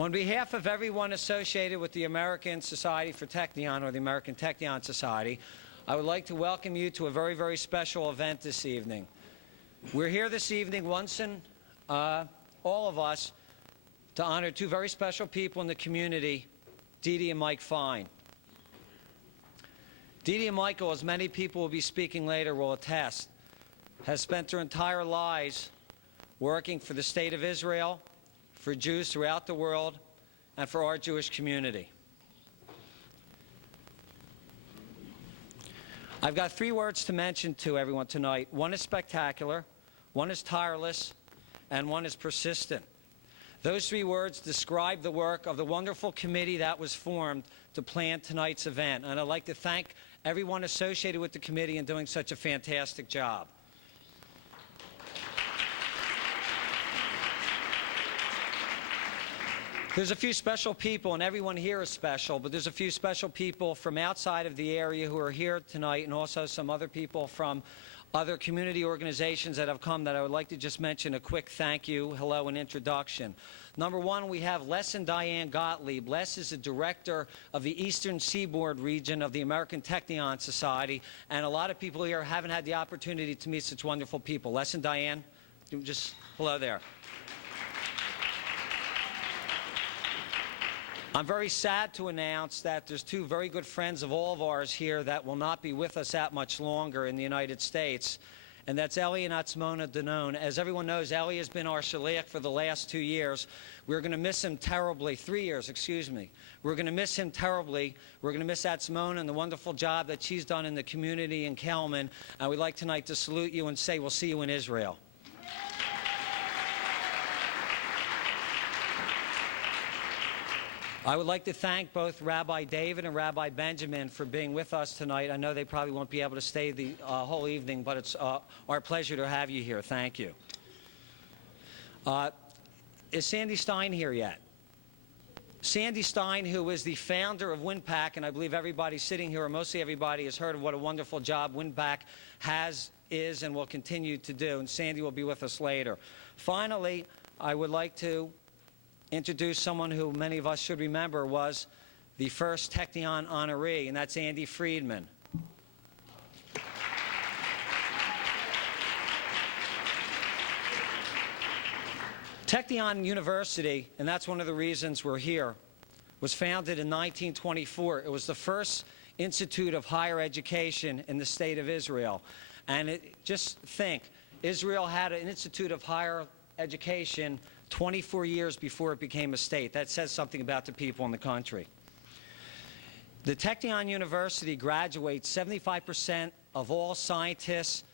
On behalf of everyone associated with the American Society for Technion, or the American Technion Society, I would like to welcome you to a very, very special event this evening. We're here this evening, all of us, to honor two very special people in the community, Dee Dee and Mike Fine. Dee Dee and Michael, as many people will be speaking later will attest, has spent their entire lives working for the State of Israel, for Jews throughout the world, and for our Jewish community. I've got three words to mention to everyone tonight. One is spectacular, one is tireless, and one is persistent. Those three words describe the work of the wonderful committee that was formed to plan tonight's event. And I'd like to thank everyone associated with the committee in doing such a fantastic job. There's a few special people, and everyone here is special, but there's a few special people from outside of the area who are here tonight, and also some other people from other community organizations that have come that I would like to just mention a quick thank you, hello, and introduction. Number one, we have Les and Diane Gottlieb. Les is the director of the Eastern Seaboard region of the American Technion Society, and a lot of people here haven't had the opportunity to meet such wonderful people. Les and Diane, just hello there. I'm very sad to announce that there's two very good friends of all of ours here that will not be with us that much longer in the United States, and that's Ellie and Atzmona Danone. As everyone knows, Ellie has been our shaliach for the last 2 years. We're going to miss him terribly. 3 years, excuse me. We're going to miss him terribly. We're going to miss Atzmona and the wonderful job that she's done in the community in Kelman, and we'd like tonight to salute you and say we'll see you in Israel. I would like to thank both Rabbi David and Rabbi Benjamin for being with us tonight. I know they probably won't be able to stay the whole evening, but it's our pleasure to have you here. Thank you. Is Sandy Stein here yet? Sandy Stein, who is the founder of WinPAC, and I believe everybody sitting here, or mostly everybody, has heard of what a wonderful job WinPAC is, and will continue to do, and Sandy will be with us later. Finally, I would like to introduce someone who many of us should remember was the first Technion honoree, and that's Andy Friedman. Technion University, and that's one of the reasons we're here, was founded in 1924. It was the first institute of higher education in the state of Israel. And just think, Israel had an institute of higher education 24 years before it became a state. That says something about the people in the country. The Technion University graduates 75% of all scientists,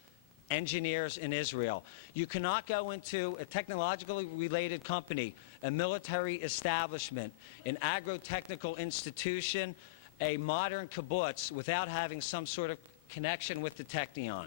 engineers in Israel. You cannot go into a technologically related company, a military establishment, an agro-technical institution, a modern kibbutz without having some sort of connection with the Technion.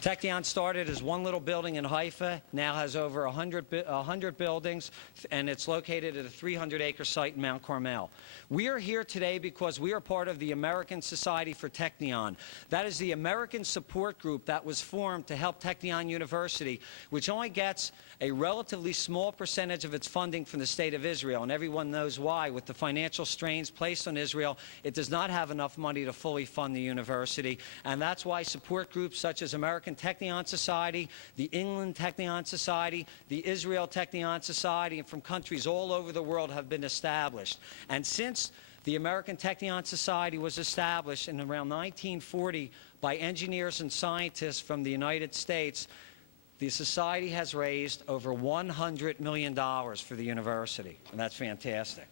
Technion started as one little building in Haifa, now has over 100 buildings, and it's located at a 300-acre site in Mount Carmel. We are here today because we are part of the American Society for Technion. That is the American support group that was formed to help Technion University, which only gets a relatively small percentage of its funding from the State of Israel, and everyone knows why. With the financial strains placed on Israel, it does not have enough money to fully fund the university, and that's why support groups such as American Technion Society, the England Technion Society, the Israel Technion Society, and from countries all over the world have been established. And since the American Technion Society was established in around 1940 by engineers and scientists from the United States, the society has raised over $100 million for the university, and that's fantastic.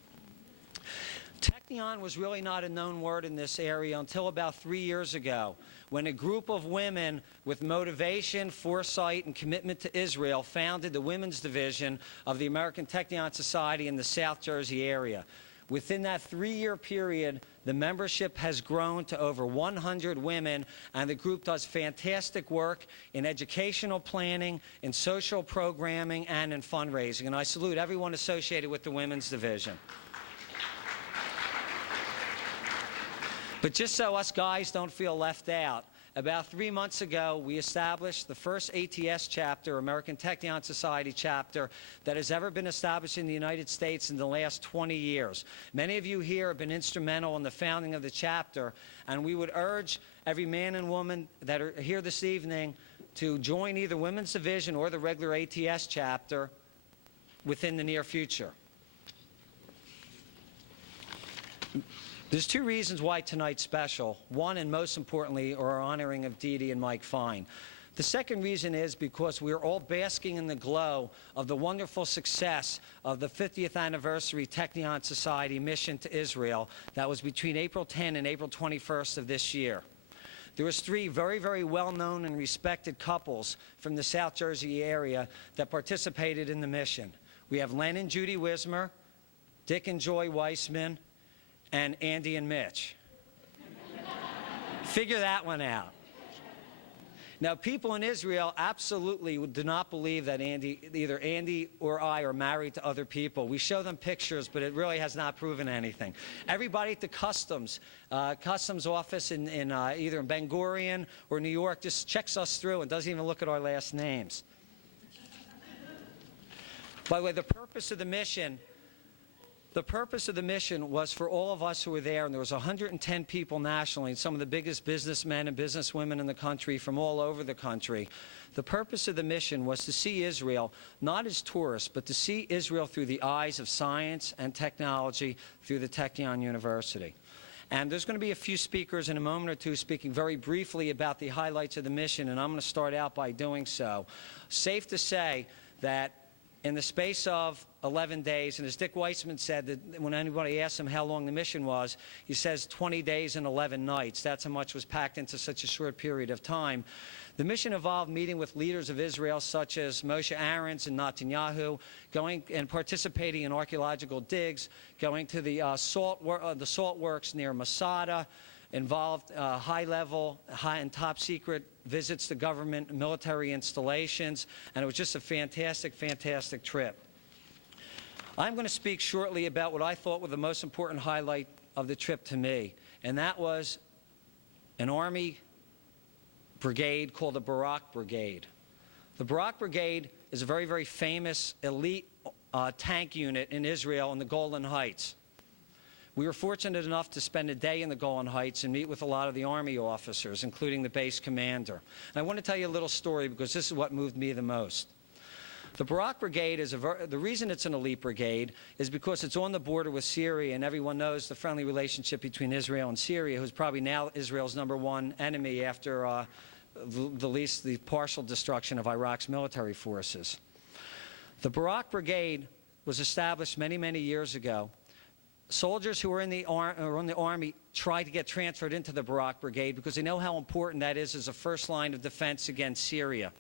Technion was really not a known word in this area until about 3 years ago, when a group of women with motivation, foresight, and commitment to Israel founded the Women's Division of the American Technion Society in the South Jersey area. Within that 3-year period, the membership has grown to over 100 women, and the group does fantastic work in educational planning, in social programming, and in fundraising. And I salute everyone associated with the Women's Division. But just so us guys don't feel left out, about 3 months ago, we established the first ATS chapter, American Technion Society chapter, that has ever been established in the United States in the last 20 years. Many of you here have been instrumental in the founding of the chapter, and we would urge every man and woman that are here this evening to join either Women's Division or the regular ATS chapter within the near future. There's two reasons why tonight's special. One, and most importantly, are our honoring of Dee Dee and Mike Fine. The second reason is because we're all basking in the glow of the wonderful success of the 50th anniversary Technion Society mission to Israel that was between April 10 and April 21st of this year. There was three very, very well-known and respected couples from the South Jersey area that participated in the mission. We have Len and Judy Wismer, Dick and Joy Weissman, and Andy and Mitch. Figure that one out. Now, people in Israel absolutely do not believe that either Andy or I are married to other people. We show them pictures, but it really has not proven anything. Everybody at the customs office in either in Ben Gurion or New York just checks us through and doesn't even look at our last names. By the way, the purpose of the mission was for all of us who were there, and there was 110 people nationally, and some of the biggest businessmen and businesswomen in the country from all over the country. The purpose of the mission was to see Israel, not as tourists, but to see Israel through the eyes of science and technology through the Technion University. And there's going to be a few speakers in a moment or two speaking very briefly about the highlights of the mission, and I'm going to start out by doing so. Safe to say that in the space of 11 days, and as Dick Weissman said, that when anybody asked him how long the mission was, he says 20 days and 11 nights. That's how much was packed into such a short period of time. The mission involved meeting with leaders of Israel such as Moshe Aarons and Netanyahu, going and participating in archaeological digs, going to the salt works near Masada, involved high-level, high and top-secret visits to government and military installations, and it was just a fantastic, fantastic trip. I'm going to speak shortly about what I thought were the most important highlight of the trip to me, and that was an Army brigade called the Barak Brigade. The Barak Brigade is a very, very famous elite tank unit in Israel in the Golan Heights. We were fortunate enough to spend a day in the Golan Heights and meet with a lot of the Army officers, including the base commander. And I want to tell you a little story because this is what moved me the most. The Barak Brigade is the reason it's an elite brigade is because it's on the border with Syria, and everyone knows the friendly relationship between Israel and Syria, who's probably now Israel's #1 enemy after the partial destruction of Iraq's military forces. The Barak Brigade was established many, many years ago. Soldiers who were in the Army tried to get transferred into the Barak Brigade because they know how important that is as a first line of defense against Syria.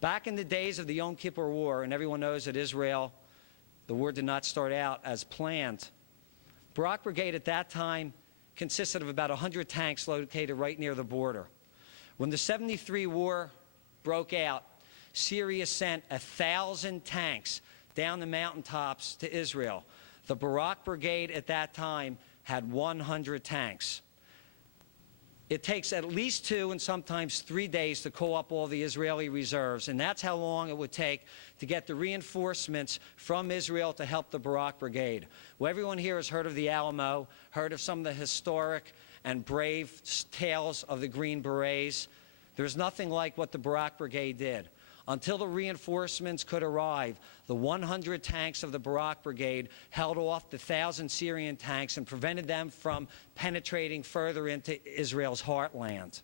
Back in the days of the Yom Kippur War, and everyone knows that Israel, the war did not start out as planned. Barak Brigade at that time consisted of about 100 tanks located right near the border. When the '73 war broke out, Syria sent 1,000 tanks down the mountaintops to Israel. The Barak Brigade at that time had 100 tanks. It takes at least 2 and sometimes 3 days to call up all the Israeli reserves, and that's how long it would take to get the reinforcements from Israel to help the Barak Brigade. Well, everyone here has heard of the Alamo, heard of some of the historic and brave tales of the Green Berets. There's nothing like what the Barak Brigade did. Until the reinforcements could arrive, the 100 tanks of the Barak Brigade held off the 1,000 Syrian tanks and prevented them from penetrating further into Israel's heartland.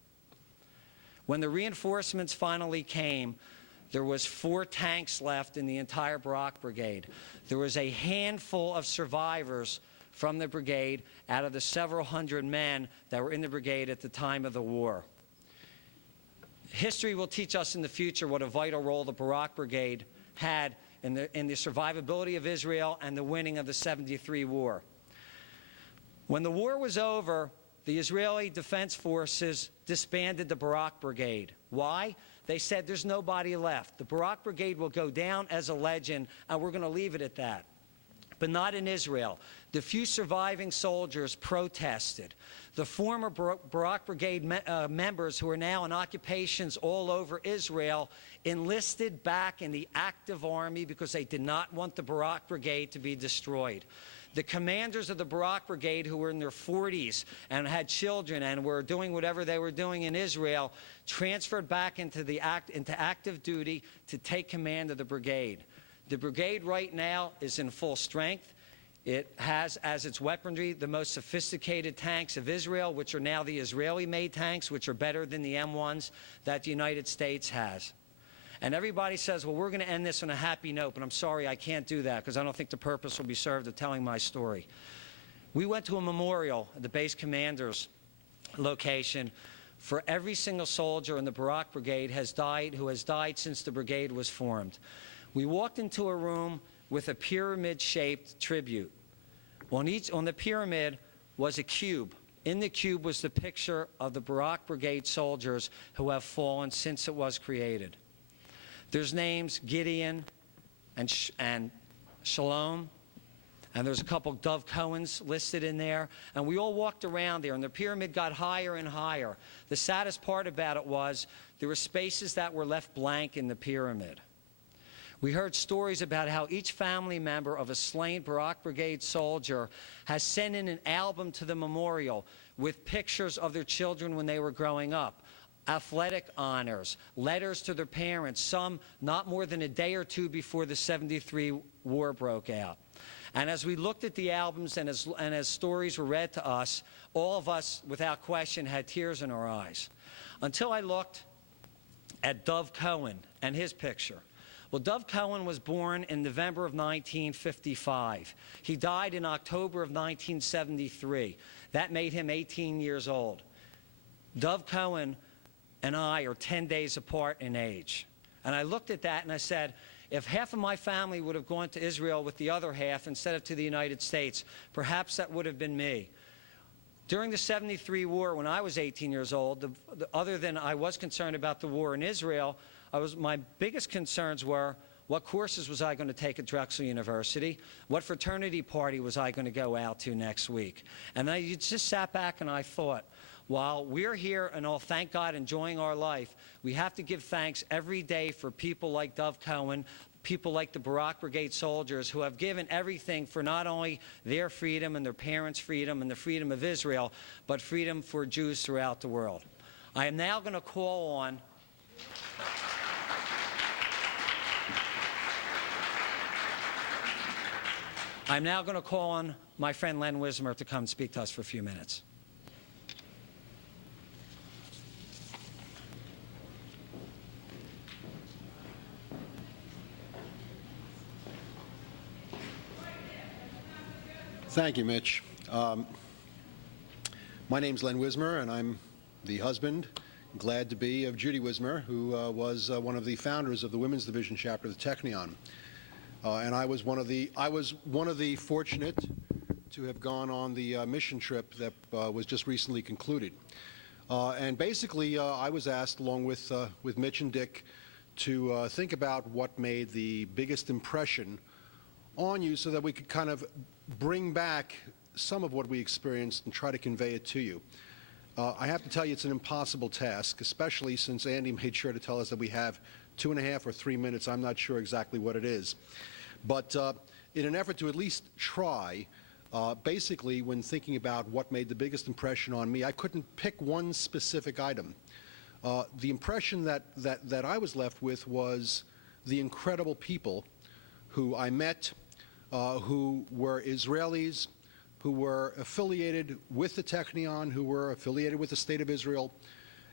When the reinforcements finally came, there was 4 tanks left in the entire Barak Brigade. There was a handful of survivors from the brigade out of the several hundred men that were in the brigade at the time of the war. History will teach us in the future what a vital role the Barak Brigade had in the survivability of Israel and the winning of the '73 war. When the war was over, the Israeli Defense Forces disbanded the Barak Brigade. Why? They said there's nobody left. The Barak Brigade will go down as a legend, and we're going to leave it at that. but not in Israel. The few surviving soldiers protested. The former Barak Brigade members who are now in occupations all over Israel enlisted back in the active army because they did not want the Barak Brigade to be destroyed. The commanders of the Barak Brigade, who were in their 40s and had children and were doing whatever they were doing in Israel, transferred back into active duty to take command of the brigade. The brigade right now is in full strength. It has as its weaponry the most sophisticated tanks of Israel, which are now the Israeli-made tanks, which are better than the M1s that the United States has. And everybody says, well, we're going to end this on a happy note, but I'm sorry, I can't do that because I don't think the purpose will be served of telling my story. We went to a memorial at the base commander's location for every single soldier in the Barak Brigade who has died since the brigade was formed. We walked into a room with a pyramid-shaped tribute. On the pyramid was a cube. In the cube was the picture of the Barak Brigade soldiers who have fallen since it was created. There's names Gideon and Shalom, and there's a couple Dov Cohens listed in there, and we all walked around there, and the pyramid got higher and higher. The saddest part about it was there were spaces that were left blank in the pyramid. We heard stories about how each family member of a slain Barak Brigade soldier has sent in an album to the memorial with pictures of their children when they were growing up, athletic honors, letters to their parents, some not more than a day or two before the '73 war broke out. And as we looked at the albums and as stories were read to us, all of us, without question, had tears in our eyes. Until I looked at Dov Cohen and his picture. Well, Dov Cohen was born in November of 1955. He died in October of 1973. That made him 18 years old. Dov Cohen and I are 10 days apart in age. And I looked at that and I said, if half of my family would have gone to Israel with the other half instead of to the United States, perhaps that would have been me. During the '73 war, when I was 18 years old, other than I was concerned about the war in Israel, my biggest concerns were, what courses was I going to take at Drexel University? What fraternity party was I going to go out to next week? And I just sat back and I thought, while we're here and all, thank God, enjoying our life, we have to give thanks every day for people like Dov Cohen, people like the Barak Brigade soldiers who have given everything for not only their freedom and their parents' freedom and the freedom of Israel, but freedom for Jews throughout the world. I am now going to call on my friend Len Wismer to come speak to us for a few minutes. Thank you, Mitch. My name's Len Wismer, and I'm the husband, glad to be, of Judy Wismer, who was one of the founders of the Women's Division chapter of the Technion. And I was one of the fortunate to have gone on the mission trip that was just recently concluded. And basically, I was asked, along with Mitch and Dick, to think about what made the biggest impression on you so that we could kind of bring back some of what we experienced and try to convey it to you. I have to tell you, it's an impossible task, especially since Andy made sure to tell us that we have 2.5 or 3 minutes. I'm not sure exactly what it is. But in an effort to at least try, basically, when thinking about what made the biggest impression on me, I couldn't pick one specific item. The impression that I was left with was the incredible people who I met, who were Israelis, who were affiliated with the Technion, who were affiliated with the State of Israel,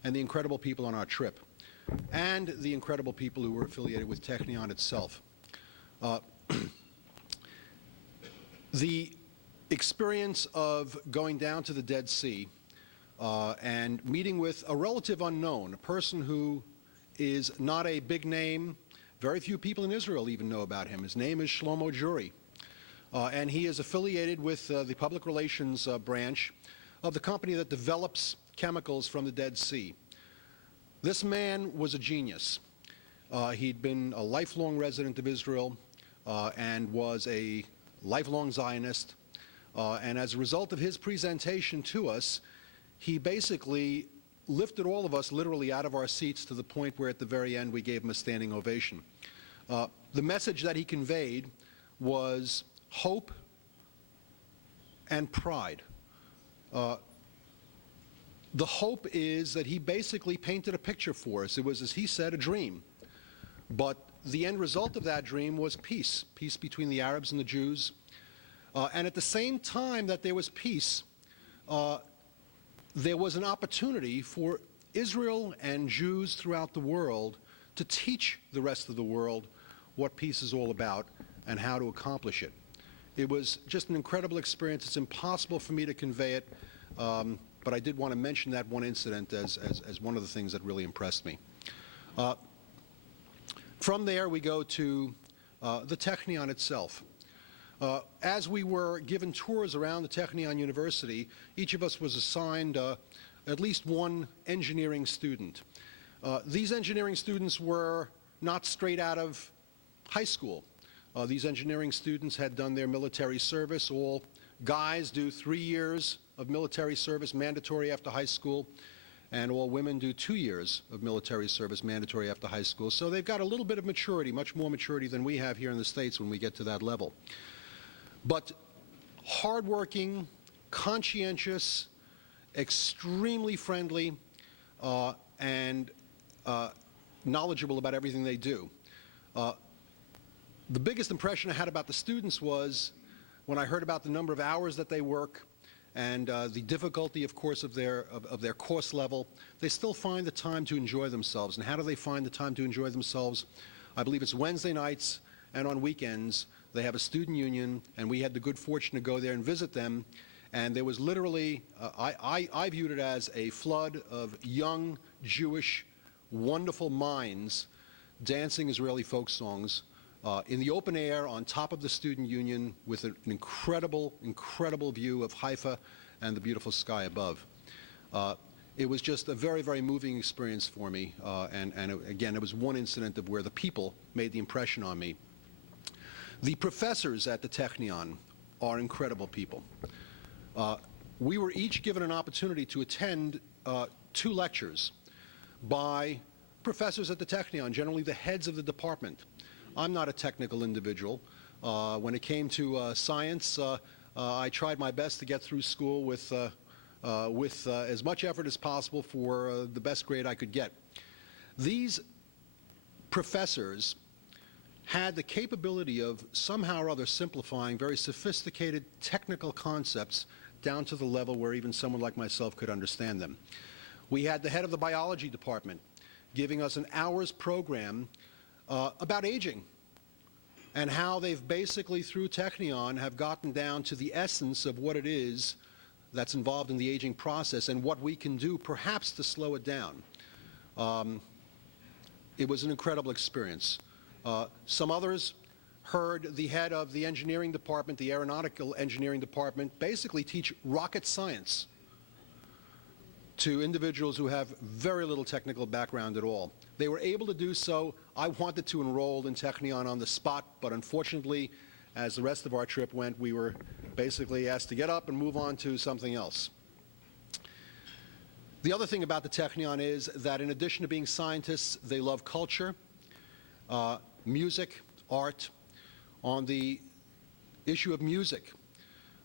and the incredible people on our trip, and the incredible people who were affiliated with Technion itself. The experience of going down to the Dead Sea and meeting with a relative unknown, a person who is not a big name. Very few people in Israel even know about him. His name is Shlomo Jury. And he is affiliated with the public relations branch of the company that develops chemicals from the Dead Sea. This man was a genius. He'd been a lifelong resident of Israel and was a lifelong Zionist, and as a result of his presentation to us, he basically lifted all of us literally out of our seats to the point where at the very end we gave him a standing ovation. The message that he conveyed was hope and pride. The hope is that he basically painted a picture for us. It was, as he said, a dream. But the end result of that dream was peace, peace between the Arabs and the Jews. And at the same time that there was peace, there was an opportunity for Israel and Jews throughout the world to teach the rest of the world what peace is all about and how to accomplish it. It was just an incredible experience. It's impossible for me to convey it, but I did want to mention that one incident as one of the things that really impressed me. From there, we go to the Technion itself. As we were given tours around the Technion University, each of us was assigned at least one engineering student. These engineering students were not straight out of high school. These engineering students had done their military service. All guys do 3 years of military service, mandatory after high school, and all women do 2 years of military service, mandatory after high school. So they've got a little bit of maturity, much more maturity than we have here in the States when we get to that level. But hardworking, conscientious, extremely friendly, and knowledgeable about everything they do. The biggest impression I had about the students was when I heard about the number of hours that they work and the difficulty, of course, of their course level. They still find the time to enjoy themselves. And how do they find the time to enjoy themselves? I believe it's Wednesday nights and on weekends. They have a student union, and we had the good fortune to go there and visit them. And there was literally, I viewed it as a flood of young, Jewish, wonderful minds dancing Israeli folk songs in the open air on top of the student union with an incredible, incredible view of Haifa and the beautiful sky above. It was just a very, very moving experience for me. Again, it was one incident of where the people made the impression on me. The professors at the Technion are incredible people. We were each given an opportunity to attend 2 lectures by professors at the Technion, generally the heads of the department. I'm not a technical individual. When it came to science, I tried my best to get through school with as much effort as possible for the best grade I could get. These professors had the capability of somehow or other simplifying very sophisticated technical concepts down to the level where even someone like myself could understand them. We had the head of the biology department giving us an hour's program about aging and how they've basically, through Technion, have gotten down to the essence of what it is that's involved in the aging process and what we can do perhaps to slow it down. It was an incredible experience. Some others heard the head of the engineering department, the aeronautical engineering department, basically teach rocket science to individuals who have very little technical background at all. They were able to do so. I wanted to enroll in Technion on the spot, but unfortunately, as the rest of our trip went, we were basically asked to get up and move on to something else. The other thing about the Technion is that in addition to being scientists, they love culture, music, art. On the issue of music,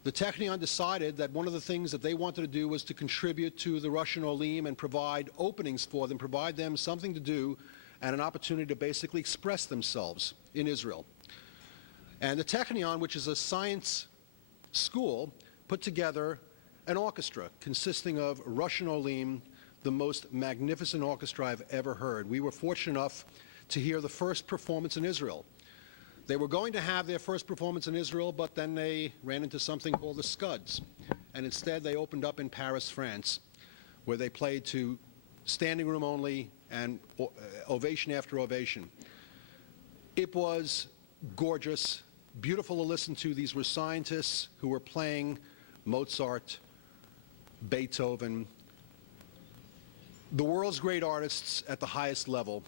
the Technion decided that one of the things that they wanted to do was to contribute to the Russian Olim and provide openings for them, provide them something to do and an opportunity to basically express themselves in Israel. And the Technion, which is a science school, put together an orchestra consisting of Russian Olim, the most magnificent orchestra I've ever heard. We were fortunate enough to hear the first performance in Israel. They were going to have their first performance in Israel, but then they ran into something called the Scuds. And instead, they opened up in Paris, France, where they played to standing room only and ovation after ovation. It was gorgeous, beautiful to listen to. These were scientists who were playing Mozart, Beethoven, the world's great artists at the highest level.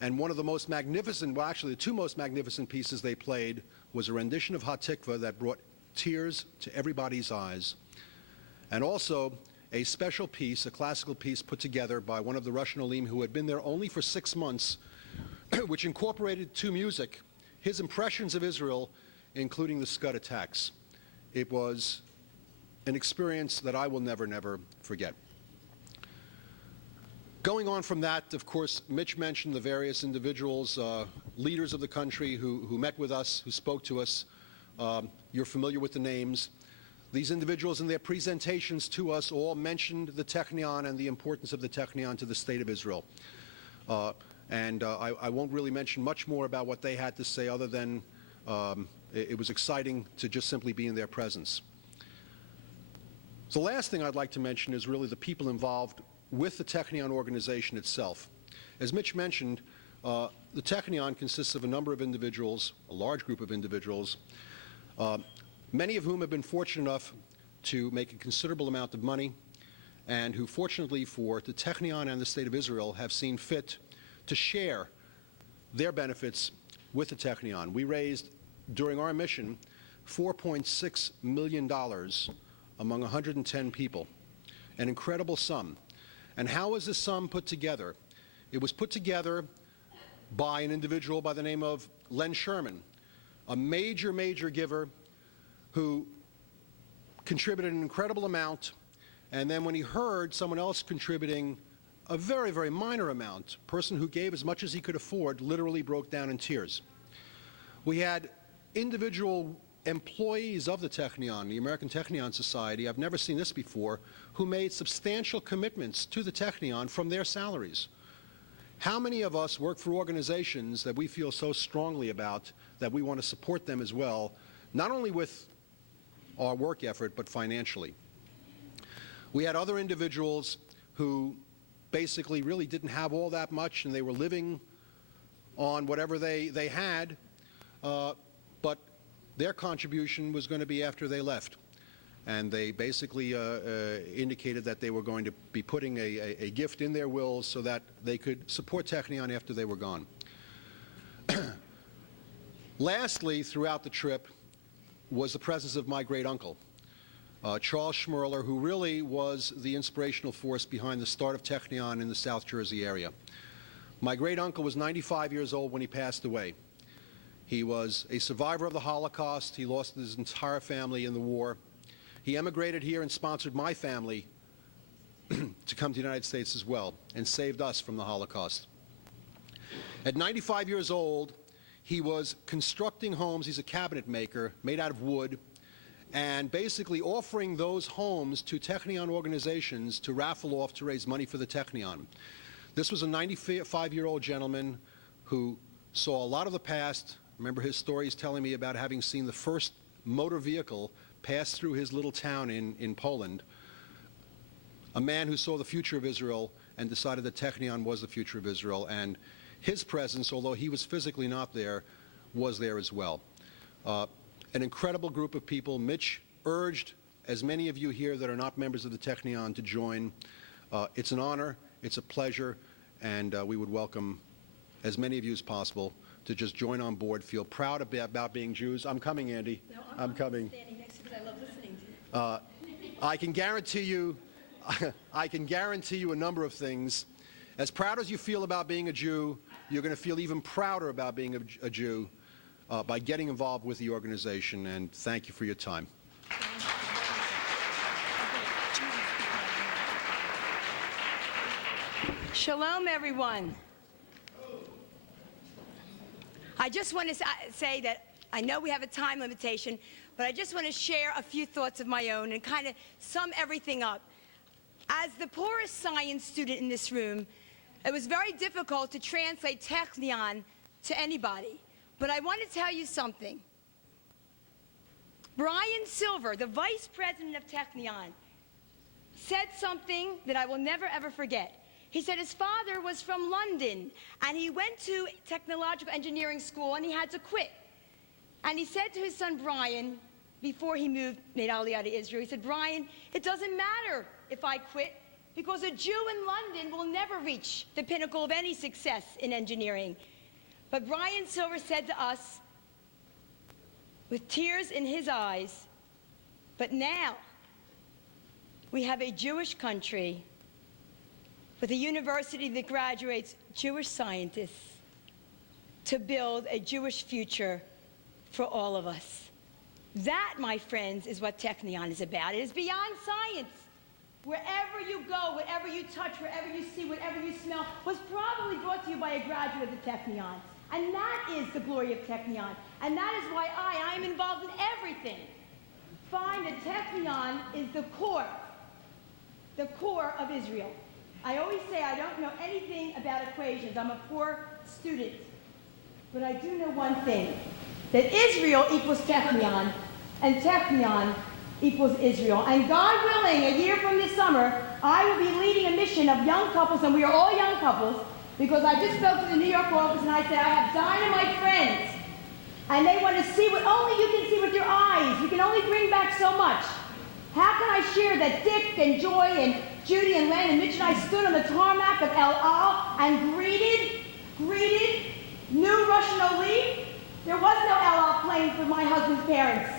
And one of the most magnificent, well, actually the 2 most magnificent pieces they played was a rendition of Hatikva that brought tears to everybody's eyes, and also a special piece, a classical piece put together by one of the Russian Olim who had been there only for 6 months, which incorporated to music his impressions of Israel, including the Scud attacks. It was an experience that I will never, never forget. Going on from that, of course, Mitch mentioned the various individuals, leaders of the country who met with us, who spoke to us. You're familiar with the names. These individuals in their presentations to us all mentioned the Technion and the importance of the Technion to the State of Israel. I won't really mention much more about what they had to say other than it was exciting to just simply be in their presence. The last thing I'd like to mention is really the people involved with the Technion organization itself. As Mitch mentioned, the Technion consists of a number of individuals, a large group of individuals, many of whom have been fortunate enough to make a considerable amount of money, and who fortunately for the Technion and the State of Israel have seen fit to share their benefits with the Technion. We raised, during our mission, $4.6 million among 110 people, an incredible sum. And how was this sum put together? It was put together by an individual by the name of Len Sherman, a major, major giver who contributed an incredible amount, and then when he heard someone else contributing a very, very minor amount, a person who gave as much as he could afford literally broke down in tears. We had individual employees of the Technion, the American Technion Society, I've never seen this before, who made substantial commitments to the Technion from their salaries. How many of us work for organizations that we feel so strongly about that we want to support them as well, not only with our work effort, but financially? We had other individuals who basically really didn't have all that much, and they were living on whatever they had, but their contribution was going to be after they left. And they basically indicated that they were going to be putting a gift in their wills so that they could support Technion after they were gone. Lastly, throughout the trip, was the presence of my great-uncle, Charles Schmerler, who really was the inspirational force behind the start of Technion in the South Jersey area. My great-uncle was 95 years old when he passed away. He was a survivor of the Holocaust. He lost his entire family in the war. He emigrated here and sponsored my family to come to the United States as well, and saved us from the Holocaust. At 95 years old, he was constructing homes. He's a cabinet maker made out of wood, and basically offering those homes to Technion organizations to raffle off to raise money for the Technion. This was a 95-year-old gentleman who saw a lot of the past. Remember his stories telling me about having seen the first motor vehicle pass through his little town in Poland. A man who saw the future of Israel and decided that Technion was the future of Israel, and his presence, although he was physically not there, was there as well. An incredible group of people. Mitch urged as many of you here that are not members of the Technion to join. It's an honor, it's a pleasure, and we would welcome as many of you as possible to just join on board, feel proud about being Jews. I'm coming, Andy. No, I'm coming. Standing next to you because I love listening to you. I can guarantee you a number of things. As proud as you feel about being a Jew, you're going to feel even prouder about being a Jew by getting involved with the organization, and thank you for your time. Shalom, everyone. I just want to say that I know we have a time limitation, but I just want to share a few thoughts of my own and kind of sum everything up. As the poorest science student in this room, it was very difficult to translate Technion to anybody. But I want to tell you something. Brian Silver, the vice president of Technion, said something that I will never, ever forget. He said his father was from London, and he went to technological engineering school, and he had to quit. And he said to his son, Brian, before he made Aliyah to Israel, he said, Brian, it doesn't matter if I quit, because a Jew in London will never reach the pinnacle of any success in engineering. But Brian Silver said to us, with tears in his eyes. But now, we have a Jewish country with a university that graduates Jewish scientists to build a Jewish future for all of us. That, my friends, is what Technion is about. It is beyond science. Wherever you go, whatever you touch, wherever you see, whatever you smell, was probably brought to you by a graduate of the Technion. And that is the glory of Technion. And that is why I am involved in everything. Find that Technion is the core of Israel. I always say I don't know anything about equations. I'm a poor student. But I do know one thing, that Israel equals Technion, and Technion equals Israel. And God willing, a year from this summer, I will be leading a mission of young couples, and we are all young couples, because I just spoke to the New York office and I said, I have dynamite friends. And they want to see what only you can see with your eyes. You can only bring back so much. How can I share that Dick and Joy and Judy and Len and Mitch and I stood on the tarmac of El Al and greeted new Russian Oli? There was no El Al plane for my husband's parents.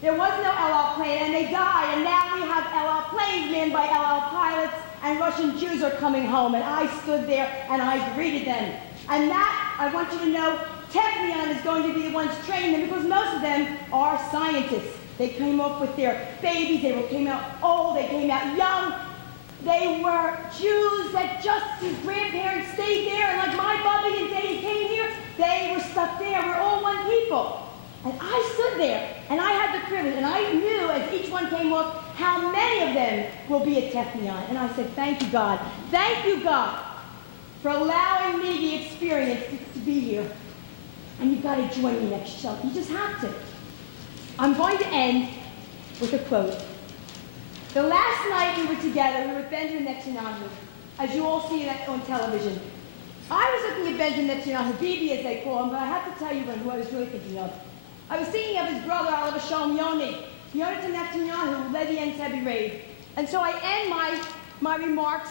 There was no El Al plane, and they died, and now we have El Al planes manned by El Al pilots, and Russian Jews are coming home, and I stood there and I greeted them. And that, I want you to know, Technion is going to be the ones training them, because most of them are scientists. They came up with their babies, they came out old, they came out young. They were Jews that just his grandparents stayed there, and like my Bubby and Daddy came here, they were stuck there. We're all one people. And I stood there, and I had the privilege, and I knew as each one came up how many of them will be at Technion. And I said, thank you, God. Thank you, God, for allowing me the experience to be here. And you've got to join me next show. You just have to. I'm going to end with a quote. The last night we were together, we were with Benjamin Netanyahu, as you all see on television. I was looking at Benjamin Netanyahu, Bibi as they call him, but I have to tell you who I was really thinking of. I was thinking of his brother, Oliver Shalom Yoni, Yonatan Netanyahu, who led the Entebbe raid. And so I end my remarks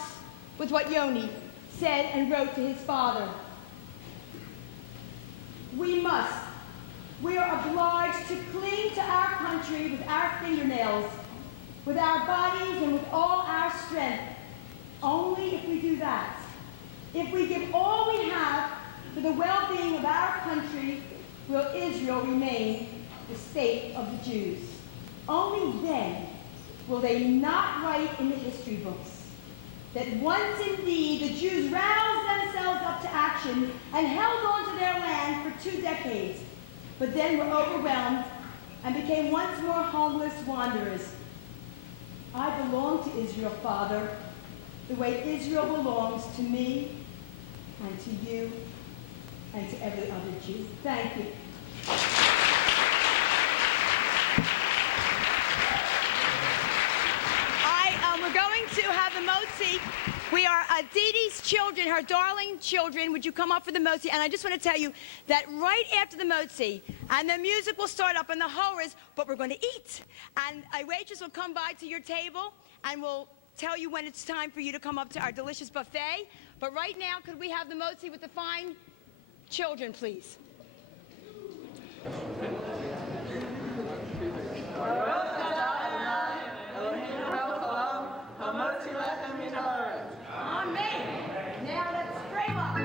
with what Yoni said and wrote to his father. We are obliged to cling to our country with our fingernails, with our bodies and with all our strength. Only if we do that, if we give all we have for the well-being of our country, will Israel remain the state of the Jews. Only then will they not write in the history books that once indeed the Jews roused themselves up to action and held on to their land for 2 decades, but then were overwhelmed and became once more homeless wanderers. I belong to Israel, Father, the way Israel belongs to me and to you and to every other Jew. Thank you. We're going to have the Motzi. We are Dee Dee's children, her darling children. Would you come up for the Motzi? And I just want to tell you that right after the Motzi, and the music will start up and the horrors, but we're going to eat. And a waitress will come by to your table and will tell you when it's time for you to come up to our delicious buffet. But right now, could we have the Motzi with the fine children, please? Amen. Now let's pray up.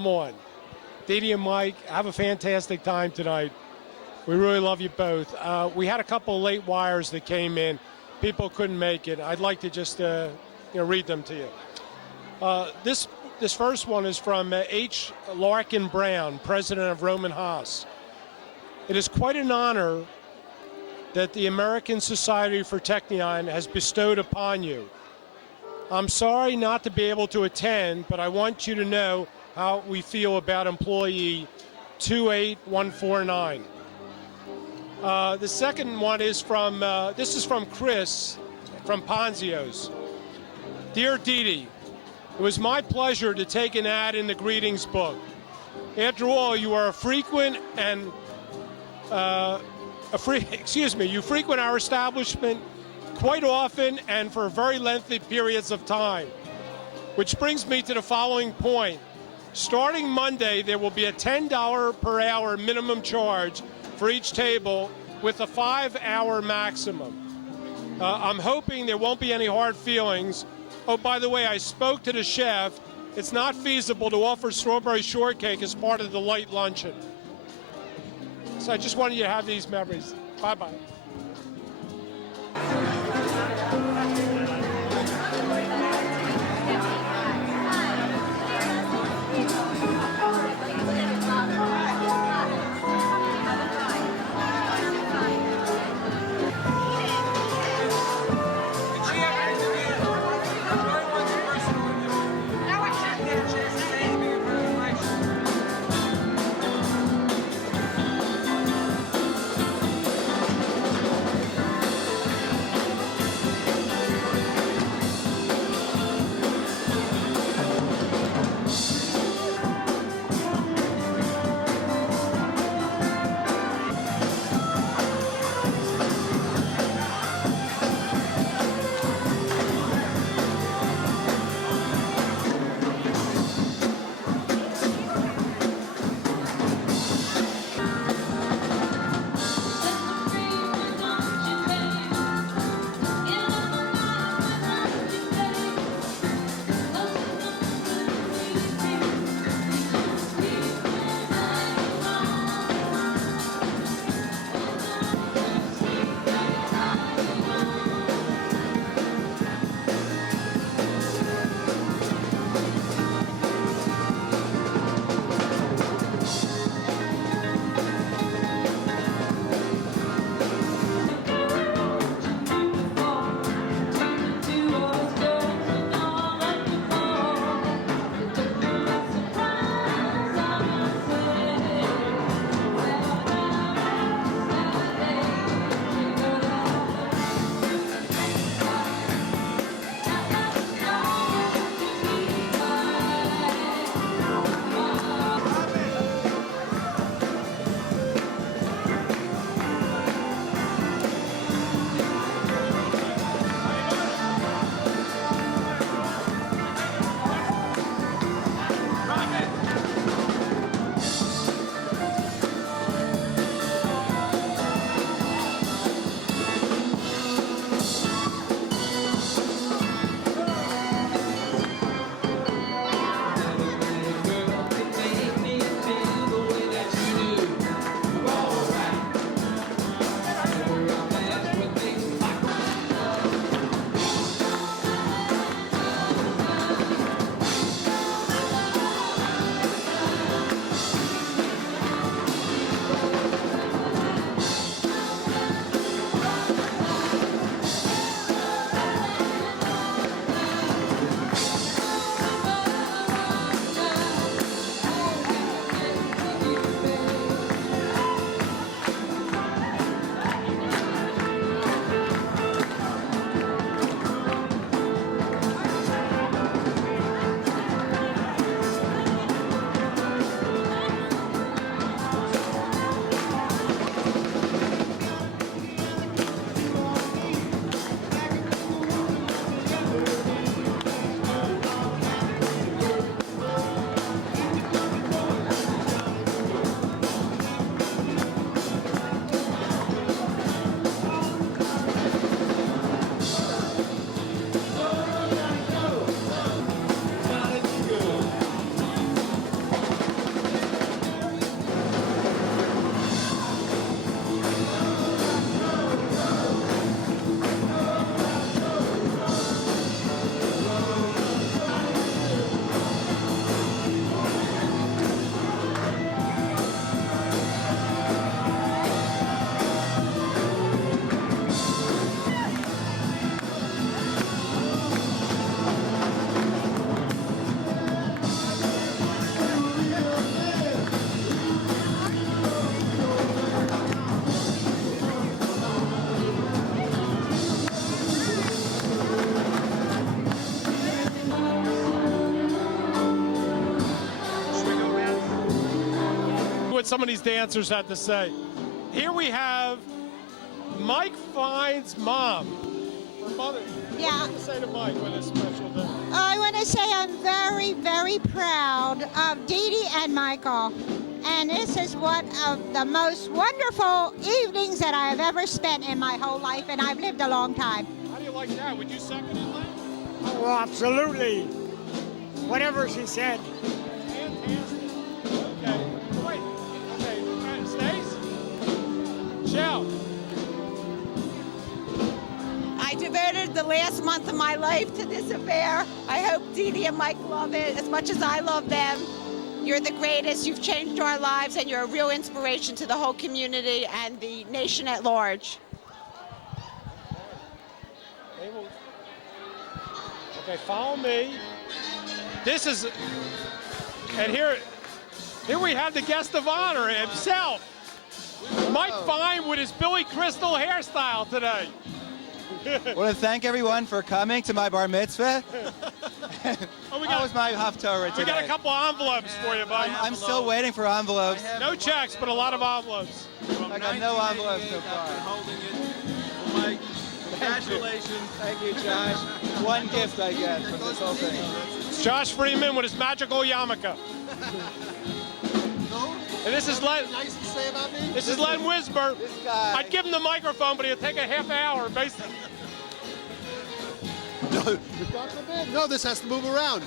I'm on. Dee Dee and Mike, have a fantastic time tonight. We really love you both. We had a couple of late wires that came in. People couldn't make it. I'd like to just read them to you. This first one is from H. Larkin Brown, president of Roman Haas. It is quite an honor that the American Society for Technion has bestowed upon you. I'm sorry not to be able to attend, but I want you to know how we feel about employee 28149. The second one is from, this is from Chris from Ponzio's. Dear Dee Dee, it was my pleasure to take an ad in the greetings book. After all, you are a frequent and, you frequent our establishment quite often and for very lengthy periods of time. Which brings me to the following point. Starting Monday, there will be a $10 per hour minimum charge for each table with a 5-hour maximum. I'm hoping there won't be any hard feelings. Oh, by the way, I spoke to the chef. It's not feasible to offer strawberry shortcake as part of the light luncheon. So I just wanted you to have these memories. Bye-bye. what some of these dancers had to say. Here we have Mike Fine's mom. Her mother. Yeah. What do you have to say to Mike on this special day? I want to say I'm very, very proud of Dee Dee and Michael. And this is one of the most wonderful evenings that I have ever spent in my whole life, and I've lived a long time. How do you like that? Would you second it, Len? Oh, absolutely. Whatever she said. Fantastic. Okay. Wait. Okay. Stace? Shell. I devoted the last month of my life to this affair. I hope Dee Dee and Mike love it as much as I love them. You're the greatest. You've changed our lives, and you're a real inspiration to the whole community and the nation at large. Okay, follow me. This is, and here we have the guest of honor himself, Mike Fine with his Billy Crystal hairstyle today. I want to thank everyone for coming to my bar mitzvah. That was my Haftorah today. We got a couple envelopes for you, bud. I'm still waiting for envelopes. No checks, but a lot of envelopes. I got no envelopes so far. Holding it. Mike, congratulations. Thank you, Josh. One gift I get from this whole thing. It's Josh Freeman with his magical yarmulke. And this is Len. Nice to say about me? This is Len Wisber. This guy. I'd give him the microphone, but it'd take a half hour, basically. No, God forbid. No, this has to move around.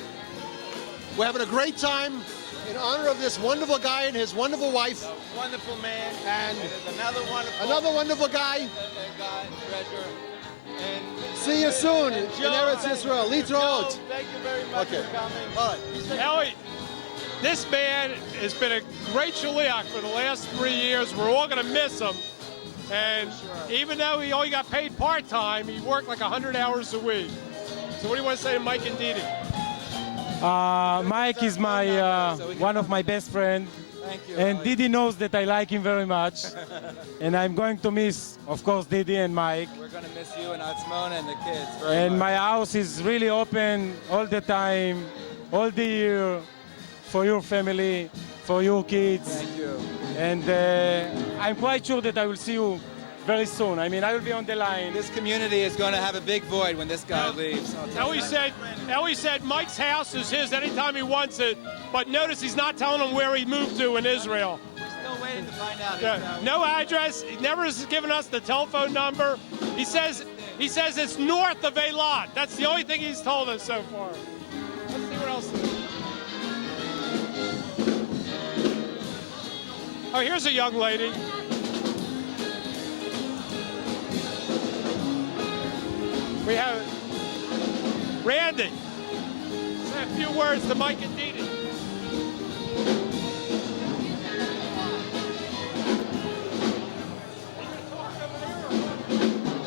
We're having a great time in honor of this wonderful guy and his wonderful wife. Wonderful man. And Another wonderful guy. God, treasure. And See you soon in Joe, Eretz Yisrael. Litrot. Joe, thank you very much Okay. for coming. All right. Ellie, this man has been a great shaliach for the last 3 years. We're all going to miss him. And even though he only got paid part-time, he worked like 100 hours a week. So what do you want to say to Mike and Dee Dee? Mike is my one of my best friends, Thank you. and Ellie. Didi knows that I like him very much. And I'm going to miss, of course, Didi and Mike. We're going to miss you and Atzmona and the kids very And much. my house is really open all the time, all the year, for your family, for your kids. Thank you. And I'm quite sure that I will see you very soon. I mean, I will be on the line. This community is going to have a big void when this guy leaves. I'll tell you that. Ellie said Mike's house is his anytime he wants it, but notice he's not telling him where he moved to in Israel. Still waiting to find out. Yeah, no address. He never has given us the telephone number. He says it's north of Eilat. That's the only thing he's told us so far. Let's see what else there is. Oh, here's a young lady. We have Randy. Say a few words to Mike and Dee Dee.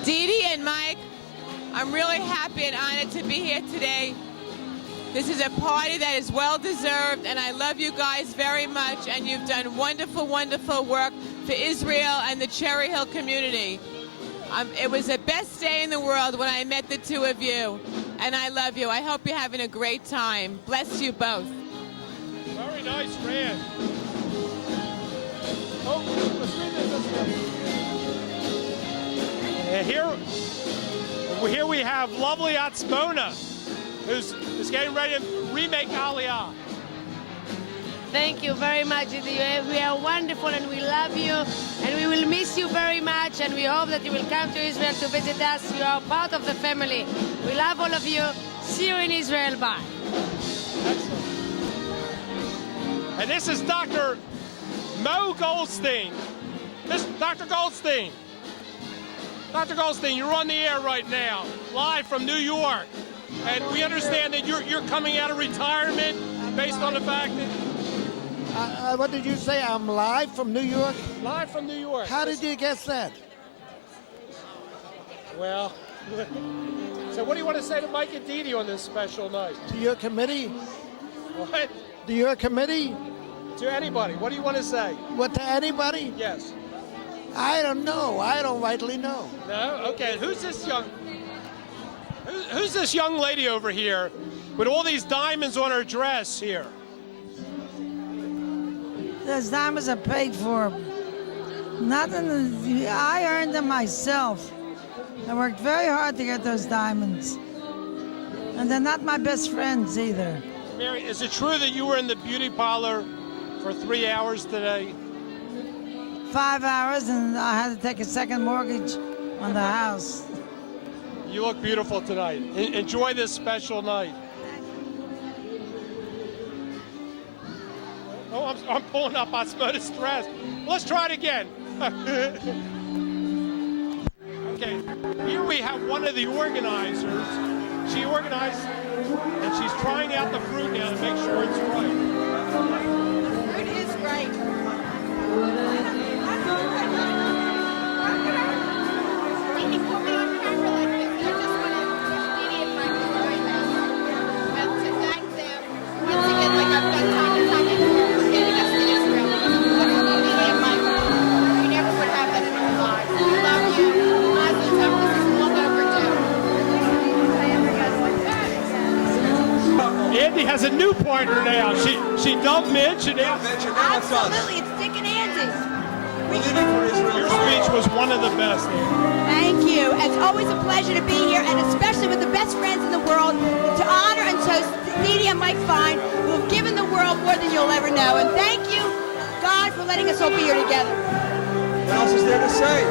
Dee Dee and Mike, I'm really happy and honored to be here today. This is a party that is well deserved, and I love you guys very much, and you've done wonderful, wonderful work for Israel and the Cherry Hill community. It was the best day in the world when I met the two of you, and I love you. I hope you're having a great time. Bless you both. Very nice, Rand. Oh, let's read this. And here we have lovely Atzmona, who's getting ready to remake Aliyah. Thank you very much. We are wonderful and we love you and we will miss you very much and we hope that you will come to Israel to visit us. You are part of the family. We love all of you. See you in Israel. Bye. Excellent. And this is Dr. Mo Goldstein. Dr. Goldstein. Dr. Goldstein, you're on the air right now, live from New York. And we understand that you're coming out of retirement based on the fact that... What did you say? I'm live from New York? Live from New York. How did you guess that? Well, so what do you want to say to Mike and Dee Dee on this special night? To your committee? What? To your committee? To anybody. What do you want to say? What, to anybody? Yes. I don't know. I don't rightly know. No? Okay. Who's this young lady over here with all these diamonds on her dress here? Those diamonds are paid for. Nothing. I earned them myself. I worked very hard to get those diamonds. And they're not my best friends either. Mary, is it true that you were in the beauty parlor for 3 hours today? 5 hours, and I had to take a second mortgage on the house. You look beautiful tonight. Enjoy this special night. Oh, I'm pulling up osmotic stress. Let's try it again. Okay, here we have one of the organizers. She organized, and she's trying out the fruit now to make sure it's right. Fruit is right. Andy has a new partner now. She dumped Mitch, and now Absolutely, it's Dick and Andy. your speech was one of the best. Thank you. It's always a pleasure to be here, and especially with the best friends in the world, to honor and toast Dee Dee and Mike Fine, who have given the world more than you'll ever know. And thank you, God, for letting us all be here together. What else is there to say?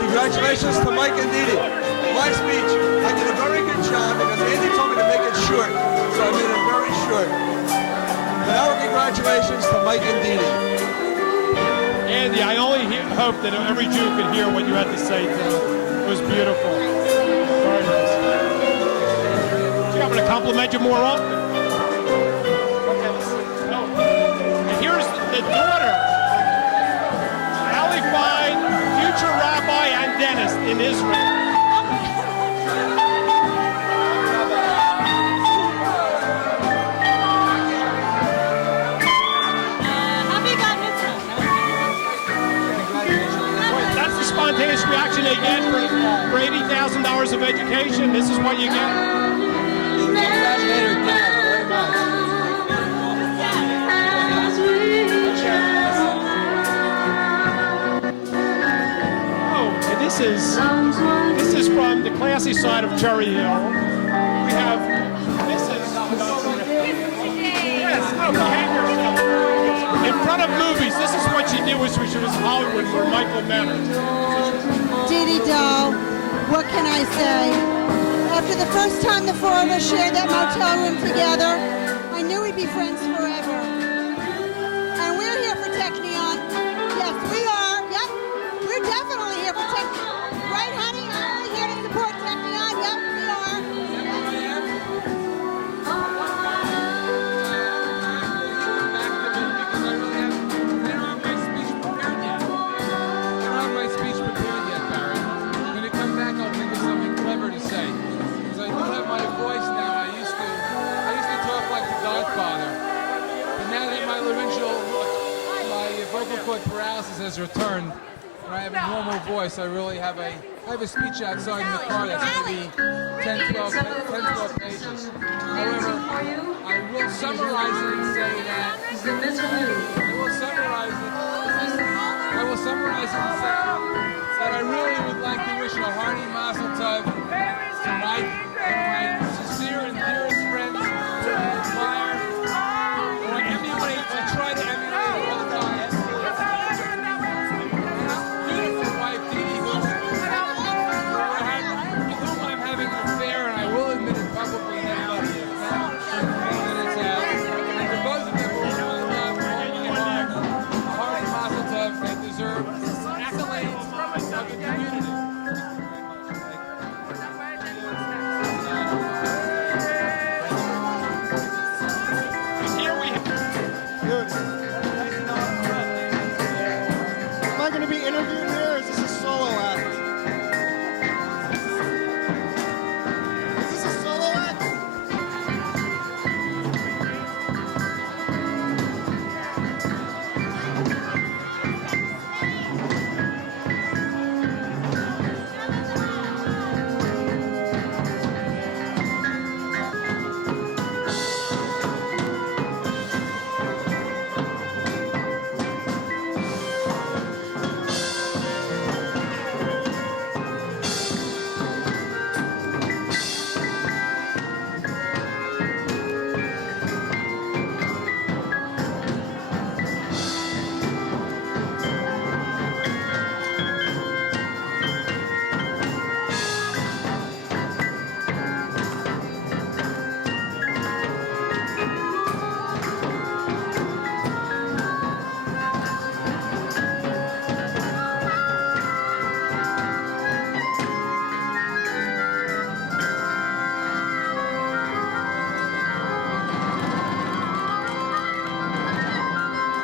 Congratulations to Mike and Dee Dee. My speech, I did a very good job because Andy told me to make it short, so I made it very short. Now congratulations to Mike and Dee Dee. Andy, I only hope that every Jew could hear what you had to say today. It was beautiful. Very nice. Gee, I'm going to compliment you more often. Okay, no. And here's the daughter, Ali Fine, future rabbi and dentist in Israel. Spontaneous reaction they get for $80,000 of education. This is what you get. Oh, and this is from the classy side of Cherry Hill. We have yes. Oh, hang yourself. In front of movies, this is what she did when she was in Hollywood for Michael Manor. Dee Dee doll, what can I say? After the first time the four of us shared that motel room together, I knew we'd be friends forever. And we're here for Technion. Yes, we are. Yep, we're definitely here for Technion. Right, honey? We're here to support Technion. Yep, we are. Vocal cord paralysis has returned, and I have a normal voice. I really have a speech outside in the car that's going to be 10, 12 pages. However, I will summarize it and say that I really would like to wish a hearty mazel tov to Mike and my sincere and dearest friends who I admire, who I emulate, I try to emulate all the time.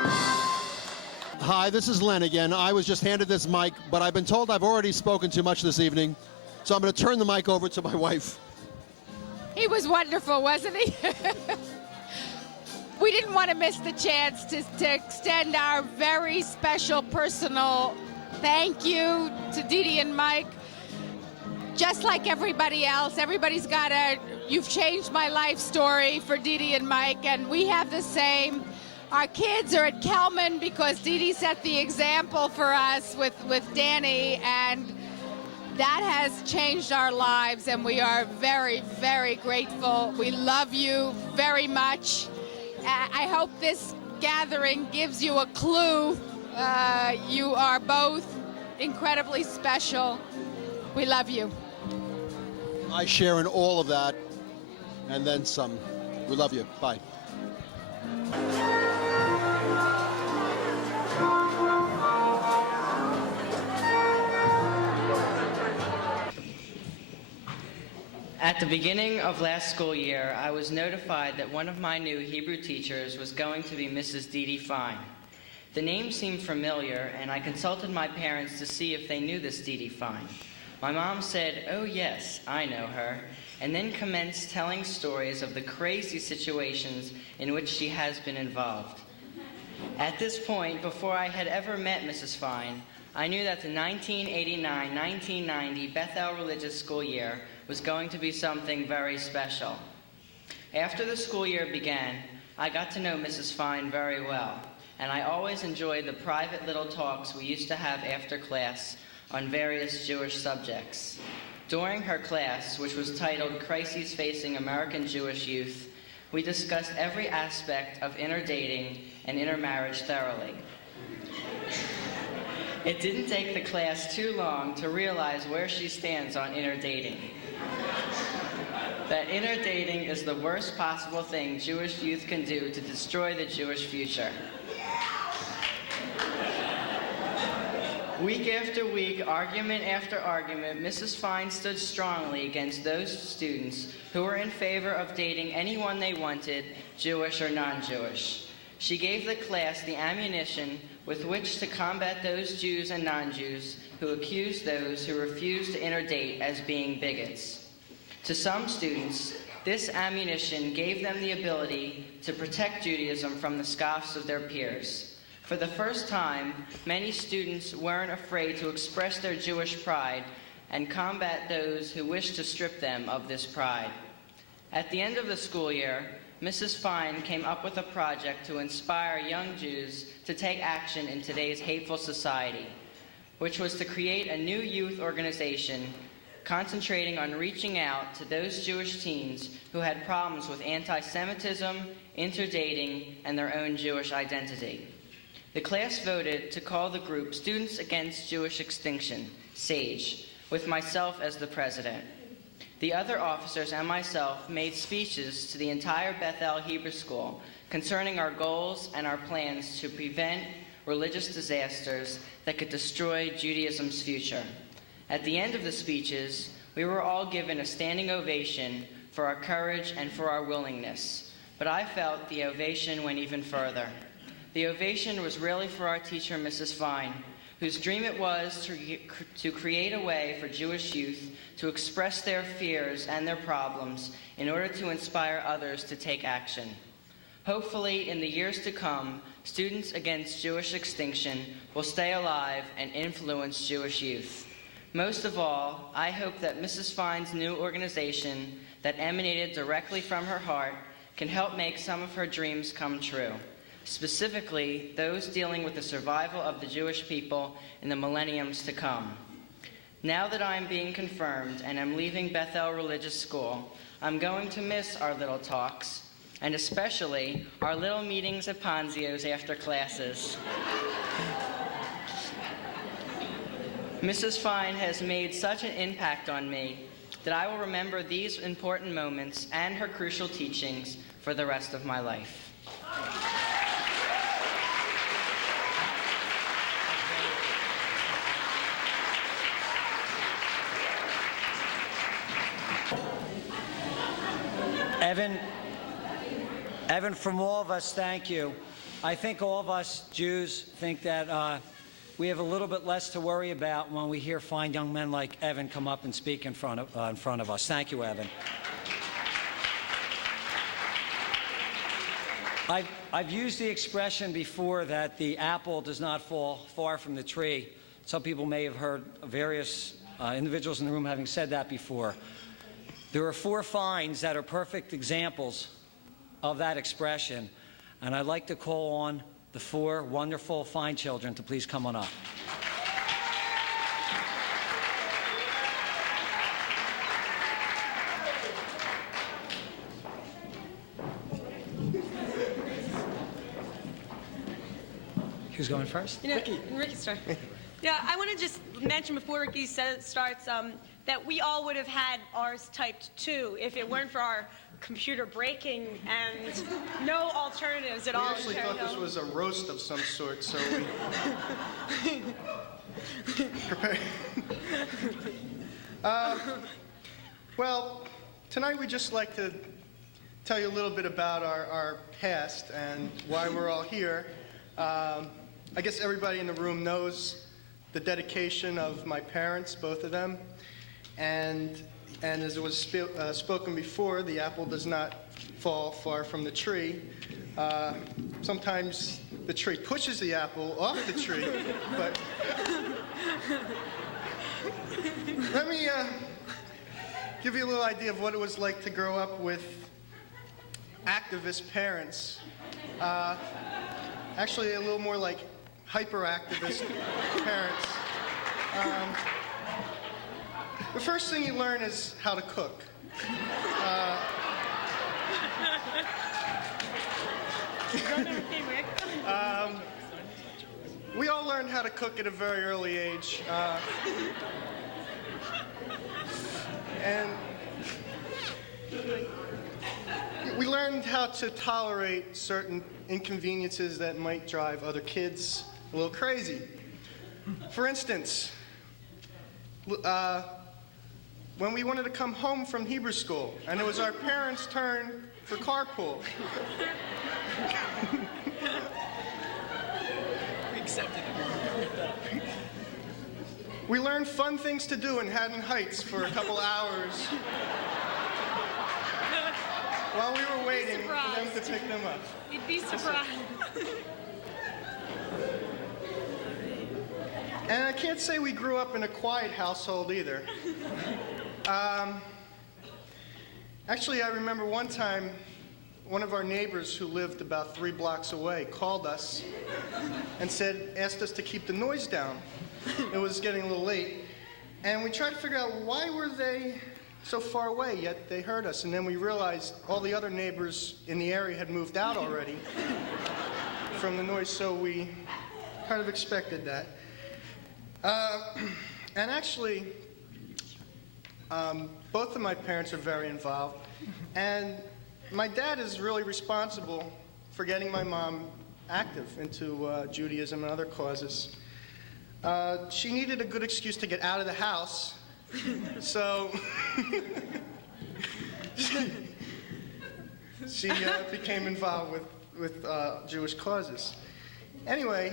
Hi, this is Len again. I was just handed this mic, but I've been told I've already spoken too much this evening, so I'm going to turn the mic over to my wife. He was wonderful, wasn't he? We didn't want to miss the chance to extend our very special personal thank you to Dee Dee and Mike. Just like everybody else, everybody's got you've changed my life story for Dee Dee and Mike, and we have the same. Our kids are at Kelman because Dee Dee set the example for us with Danny, and that has changed our lives, and we are very, very grateful. We love you very much. I hope this gathering gives you a clue. You are both incredibly special. We love you. I share in all of that, and then some. We love you. Bye. At the beginning of last school year, I was notified that one of my new Hebrew teachers was going to be Mrs. Dee Dee Fine. The name seemed familiar, and I consulted my parents to see if they knew this Dee Dee Fine. My mom said, "Oh yes, I know her," and then commenced telling stories of the crazy situations in which she has been involved. At this point, before I had ever met Mrs. Fine, I knew that the 1989-1990 Bethel Religious School year was going to be something very special. After the school year began, I got to know Mrs. Fine very well, and I always enjoyed the private little talks we used to have after class on various Jewish subjects. During her class, which was titled Crises Facing American Jewish Youth, we discussed every aspect of interdating and intermarriage thoroughly. It didn't take the class too long to realize where she stands on interdating. That interdating is the worst possible thing Jewish youth can do to destroy the Jewish future. Week after week, argument after argument, Mrs. Fine stood strongly against those students who were in favor of dating anyone they wanted, Jewish or non-Jewish. She gave the class the ammunition with which to combat those Jews and non-Jews who accused those who refused to interdate as being bigots. To some students, this ammunition gave them the ability to protect Judaism from the scoffs of their peers. For the first time, many students weren't afraid to express their Jewish pride and combat those who wished to strip them of this pride. At the end of the school year, Mrs. Fine came up with a project to inspire young Jews to take action in today's hateful society, which was to create a new youth organization concentrating on reaching out to those Jewish teens who had problems with anti-Semitism, interdating, and their own Jewish identity. The class voted to call the group Students Against Jewish Extinction, SAGE, with myself as the president. The other officers and myself made speeches to the entire Bethel Hebrew School concerning our goals and our plans to prevent religious disasters that could destroy Judaism's future. At the end of the speeches, we were all given a standing ovation for our courage and for our willingness. But I felt the ovation went even further. The ovation was really for our teacher, Mrs. Fine, whose dream it was to create a way for Jewish youth to express their fears and their problems in order to inspire others to take action. Hopefully, in the years to come, Students Against Jewish Extinction will stay alive and influence Jewish youth. Most of all, I hope that Mrs. Fine's new organization that emanated directly from her heart can help make some of her dreams come true. Specifically, those dealing with the survival of the Jewish people in the millenniums to come. Now that I am being confirmed and am leaving Bethel Religious School, I'm going to miss our little talks, and especially our little meetings at Ponzio's after classes. Mrs. Fine has made such an impact on me that I will remember these important moments and her crucial teachings for the rest of my life. Evan, from all of us, thank you. I think all of us Jews think that we have a little bit less to worry about when we hear fine young men like Evan come up and speak in front of us. Thank you, Evan. I've used the expression before that the apple does not fall far from the tree. Some people may have heard various individuals in the room having said that before. There are 4 finds that are perfect examples of that expression, and I'd like to call on the 4 wonderful fine children to please come on up. Who's going first? Ricky start. Yeah, I want to just mention before Ricky starts that we all would have had ours typed too if it weren't for our computer breaking and no alternatives at all. We actually thought this was a roast of some sort, so we prepared. Well, tonight we'd just like to tell you a little bit about our past and why we're all here. I guess everybody in the room knows the dedication of my parents, both of them, and as it was spoken before, the apple does not fall far from the tree. Sometimes the tree pushes the apple off the tree, but let me give you a little idea of what it was like to grow up with activist parents. Actually, a little more like hyperactivist parents. The first thing you learn is how to cook. We all learned how to cook at a very early age. And we learned how to tolerate certain inconveniences that might drive other kids a little crazy. For instance, when we wanted to come home from Hebrew school, and it was our parents' turn for carpool. We accepted it. We learned fun things to do in Haddon Heights for a couple hours while we were waiting for them to pick them up. You'd be surprised. And I can't say we grew up in a quiet household either. Actually, I remember one time, one of our neighbors who lived about 3 blocks away called us and asked us to keep the noise down. It was getting a little late. And we tried to figure out why were they so far away, yet they heard us. And then we realized all the other neighbors in the area had moved out already from the noise, so we kind of expected that. And actually, both of my parents are very involved. And my dad is really responsible for getting my mom active into Judaism and other causes. She needed a good excuse to get out of the house, so she became involved with Jewish causes. Anyway,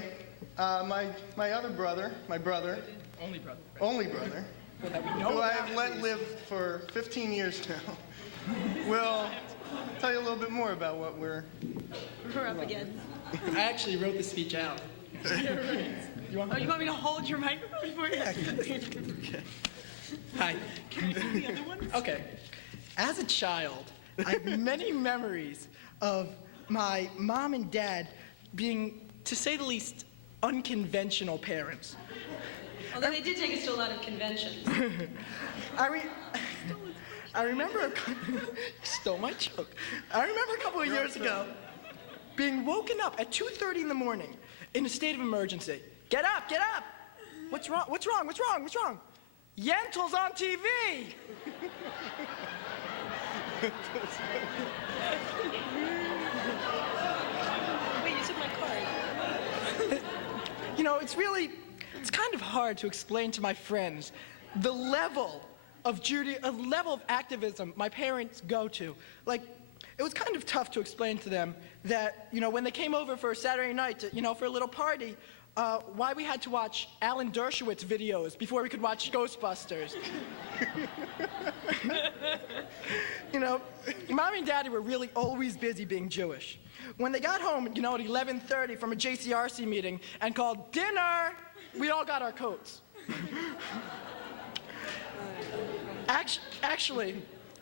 my other brother, only brother, who I have let live for 15 years now, will tell you a little bit more about what we're up against. I actually wrote the speech out. You want me to hold your microphone for you? Okay. Hi. Can I do the other one? Okay. As a child, I have many memories of my mom and dad being, to say the least, unconventional parents. Although they did take us to a lot of conventions. I remember, stole my joke. I remember a couple of years ago being woken up at 2:30 in the morning in a state of emergency. Get up, get up! What's wrong, what's wrong, what's wrong, what's wrong? Yentl's on TV! Wait, you took my card. You know, it's kind of hard to explain to my friends the level of activism my parents go to. Like, it was kind of tough to explain to them that, when they came over for a Saturday night, for a little party, why we had to watch Alan Dershowitz videos before we could watch Ghostbusters. Mommy and Daddy were really always busy being Jewish. When they got home, at 11:30 from a JCRC meeting and called dinner, we all got our coats. Actually,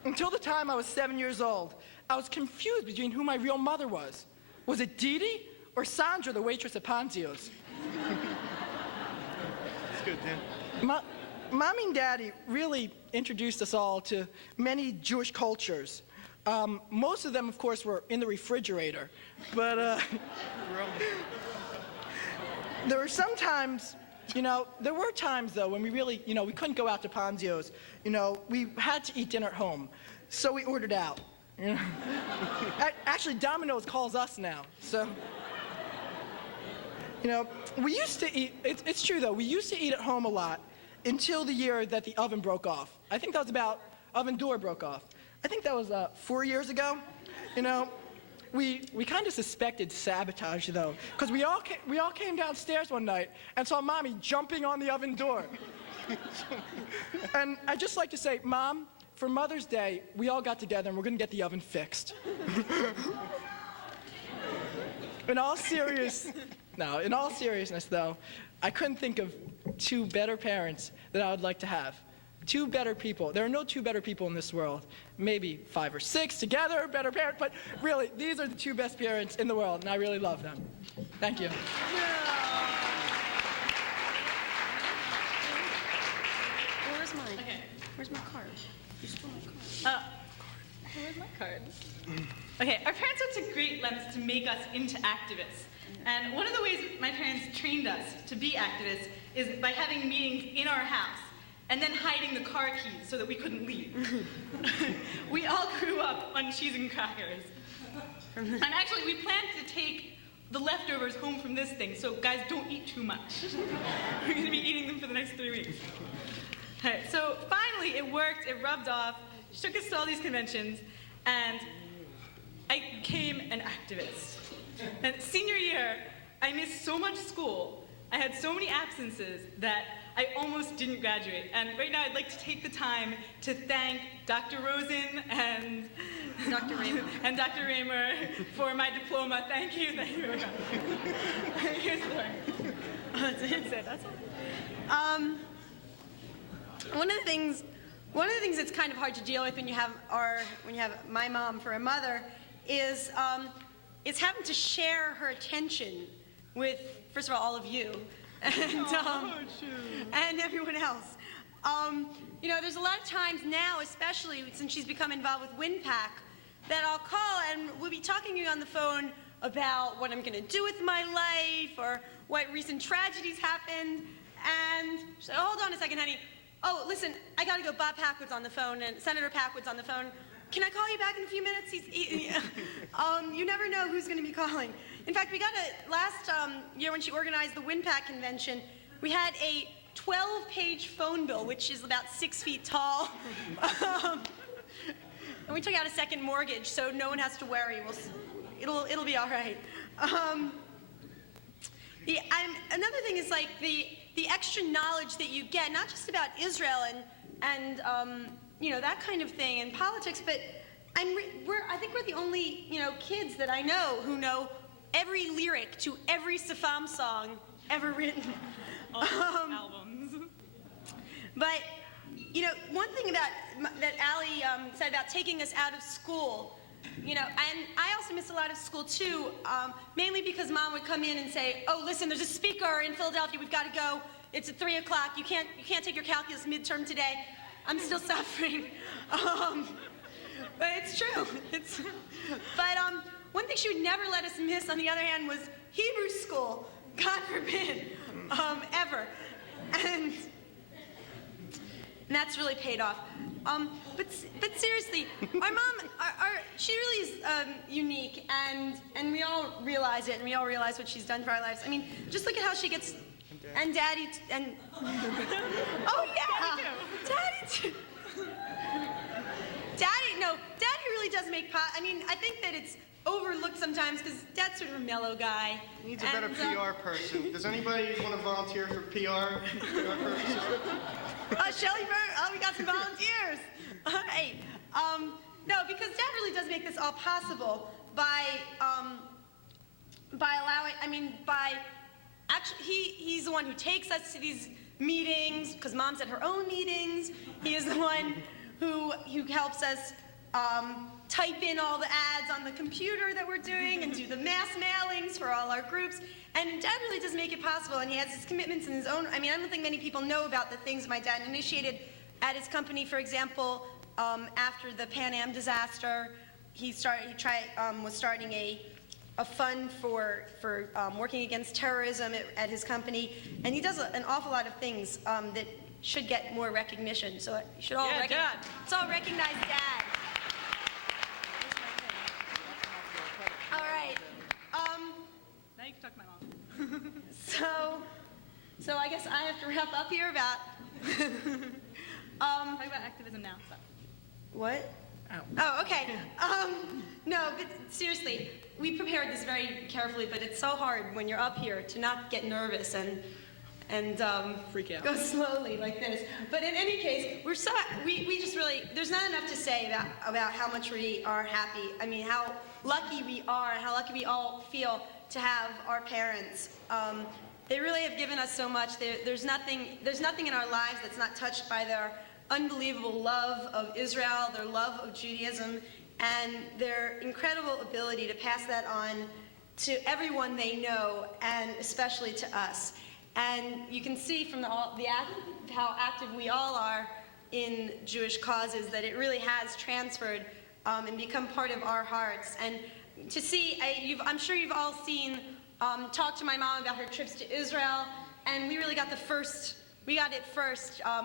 until the time I was 7 years old, I was confused between who my real mother was. Was it Dee Dee or Sandra, the waitress at Ponzio's? That's good, Dan. Mommy and Daddy really introduced us all to many Jewish cultures. Most of them, of course, were in the refrigerator. But there were some times, there were times, though, when we really, we couldn't go out to Ponzio's. We had to eat dinner at home, so we ordered out. Actually, Domino's calls us now, so. We used to eat, it's true, though, we used to eat at home a lot until the year that the oven broke off. I think that was oven door broke off. I think that was 4 years ago. We kind of suspected sabotage, though, because we all came downstairs one night and saw Mommy jumping on the oven door. And I'd just like to say, Mom, for Mother's Day, we all got together and we're going to get the oven fixed. In all seriousness, though, I couldn't think of two better parents that I would like to have. Two better people. There are no two better people in this world. Maybe 5 or 6 together, better parents, but really, these are the two best parents in the world, and I really love them. Thank you. Where's mine? Okay. Where's my card? You stole my card. Where's my card? Okay, our parents went to great lengths to make us into activists. And one of the ways my parents trained us to be activists is by having meetings in our house and then hiding the car keys so that we couldn't leave. We all grew up on cheese and crackers. And actually, we planned to take the leftovers home from this thing, so guys, don't eat too much. We're gonna be eating them for the next 3 weeks. All right, so finally, it worked, it rubbed off. She took us to all these conventions, and I became an activist. And senior year, I missed so much school, I had so many absences that I almost didn't graduate. And right now I'd like to take the time to thank Dr. Rosen and Dr. Raymer for my diploma. Thank you very much. Here's the story. That's it, that's all. One of the things that's kind of hard to deal with when you have my mom for a mother is having to share her attention with, first of all of you, and everyone else. There's a lot of times now, especially since she's become involved with WinPAC, that I'll call and we'll be talking to you on the phone about what I'm going to do with my life or what recent tragedies happened. And she'll say, oh, hold on a second, honey. Oh, listen, I got to go. Bob Packwood's on the phone, and Senator Packwood's on the phone. Can I call you back in a few minutes? You never know who's going to be calling. In fact, we got last year when she organized the WinPAC convention, we had a 12-page phone bill, which is about 6 feet tall. And we took out a second mortgage, so no one has to worry. It'll be all right. Another thing is like the extra knowledge that you get, not just about Israel and that kind of thing and politics, but I think we're the only kids that I know who know every lyric to every Safam song ever written. Albums. But one thing that Allie said about taking us out of school, and I also miss a lot of school too, mainly because Mom would come in and say, oh, listen, there's a speaker in Philadelphia, we've got to go. It's at 3 o'clock. You can't take your calculus midterm today. I'm still suffering. But it's true. But one thing she would never let us miss, on the other hand, was Hebrew school. God forbid, ever. And that's really paid off. But seriously, our mom, she really is unique, and we all realize it, and we all realize what she's done for our lives. I mean, just look at how she gets, and Daddy, and oh yeah, Daddy too. Daddy really does make, I mean, I think that it's overlooked sometimes because Dad's sort of a mellow guy. Needs a better PR person. Does anybody want to volunteer for PR purposes? Shelley Bird, oh, we got some volunteers. All right. No, because Dad really does make this all possible by allowing, I mean, by, actually, he's the one who takes us to these meetings, because Mom's at her own meetings. He is the one who helps us type in all the ads on the computer that we're doing and do the mass mailings for all our groups. And Dad really does make it possible, and he has his commitments in his own. I mean, I don't think many people know about the things my dad initiated at his company. For example, after the Pan Am disaster, was starting a fund for working against terrorism at his company, and he does an awful lot of things that should get more recognition. So you should all let's all recognize Dad. All right. Now you can talk to my mom. So I guess I have to wrap up here about. Talk about activism now. So. What? Oh, okay. No, but seriously, we prepared this very carefully, but it's so hard when you're up here to not get nervous and freak out. Go slowly like this. But in any case, we just really, there's not enough to say about how much we are happy. I mean, how lucky we are, how lucky we all feel to have our parents. They really have given us so much. There's nothing in our lives that's not touched by their unbelievable love of Israel, their love of Judaism, and their incredible ability to pass that on to everyone they know, and especially to us. And you can see from how active we all are in Jewish causes that it really has transferred and become part of our hearts. And to see, I'm sure you've all seen, talked to my mom about her trips to Israel, and we really got it first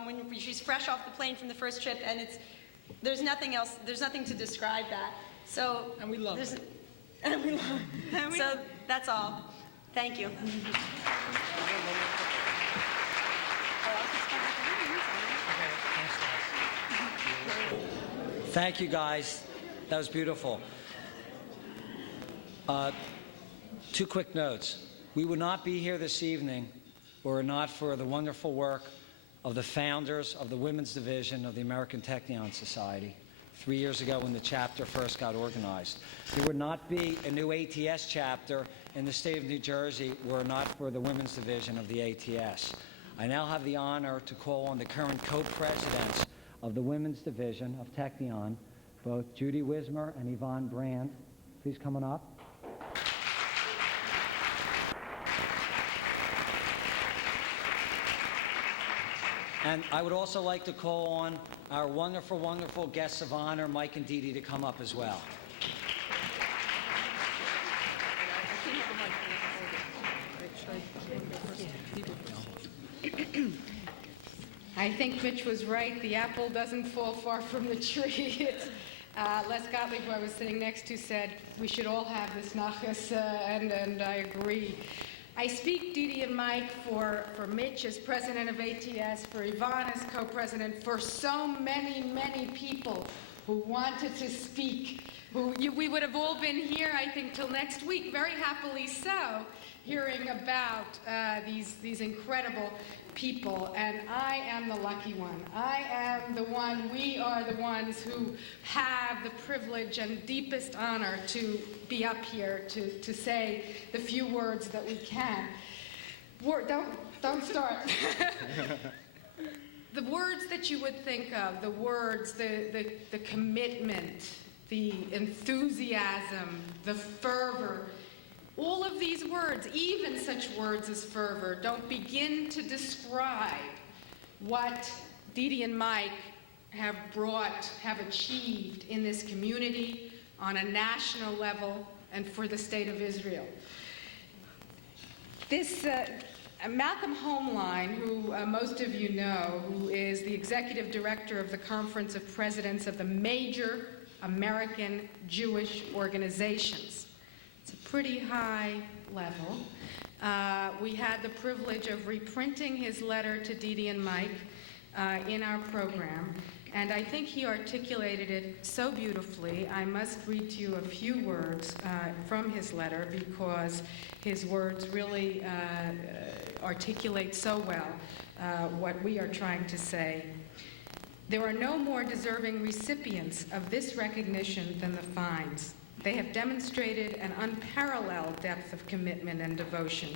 when she's fresh off the plane from the first trip, and there's nothing to describe that. So, and we love it. And we love it. So that's all. Thank you. Thank you, guys. That was beautiful. 2 quick notes. We would not be here this evening were it not for the wonderful work of the founders of the Women's Division of the American Technion Society 3 years ago when the chapter first got organized. There would not be a new ATS chapter in the state of New Jersey were it not for the Women's Division of the ATS. I now have the honor to call on the current co-presidents of the Women's Division of Technion, both Judy Wismer and Yvonne Brand. Please come on up. And I would also like to call on our wonderful, wonderful guests of honor, Mike and Dee Dee, to come up as well. I think Mitch was right. The apple doesn't fall far from the tree. Les Gottlieb, who I was sitting next to, said we should all have this nachas, and I agree. I speak, Dee Dee and Mike, for Mitch as president of ATS, for Yvonne as co-president, for so many, many people who wanted to speak. We would have all been here, I think, till next week, very happily so, hearing about these incredible people, and I am the lucky one. We are the ones who have the privilege and deepest honor to be up here to say the few words that we can. Don't start. The words that you would think of, the words, the commitment, the enthusiasm, the fervor, all of these words, even such words as fervor, don't begin to describe what Dee Dee and Mike have achieved in this community on a national level and for the state of Israel. This Malcolm Homeline, who most of you know, who is the executive director of the Conference of Presidents of the major American Jewish organizations. It's a pretty high level. We had the privilege of reprinting his letter to Dee Dee and Mike in our program. And I think he articulated it so beautifully. I must read to you a few words from his letter because his words really articulate so well what we are trying to say. There are no more deserving recipients of this recognition than the Fines. They have demonstrated an unparalleled depth of commitment and devotion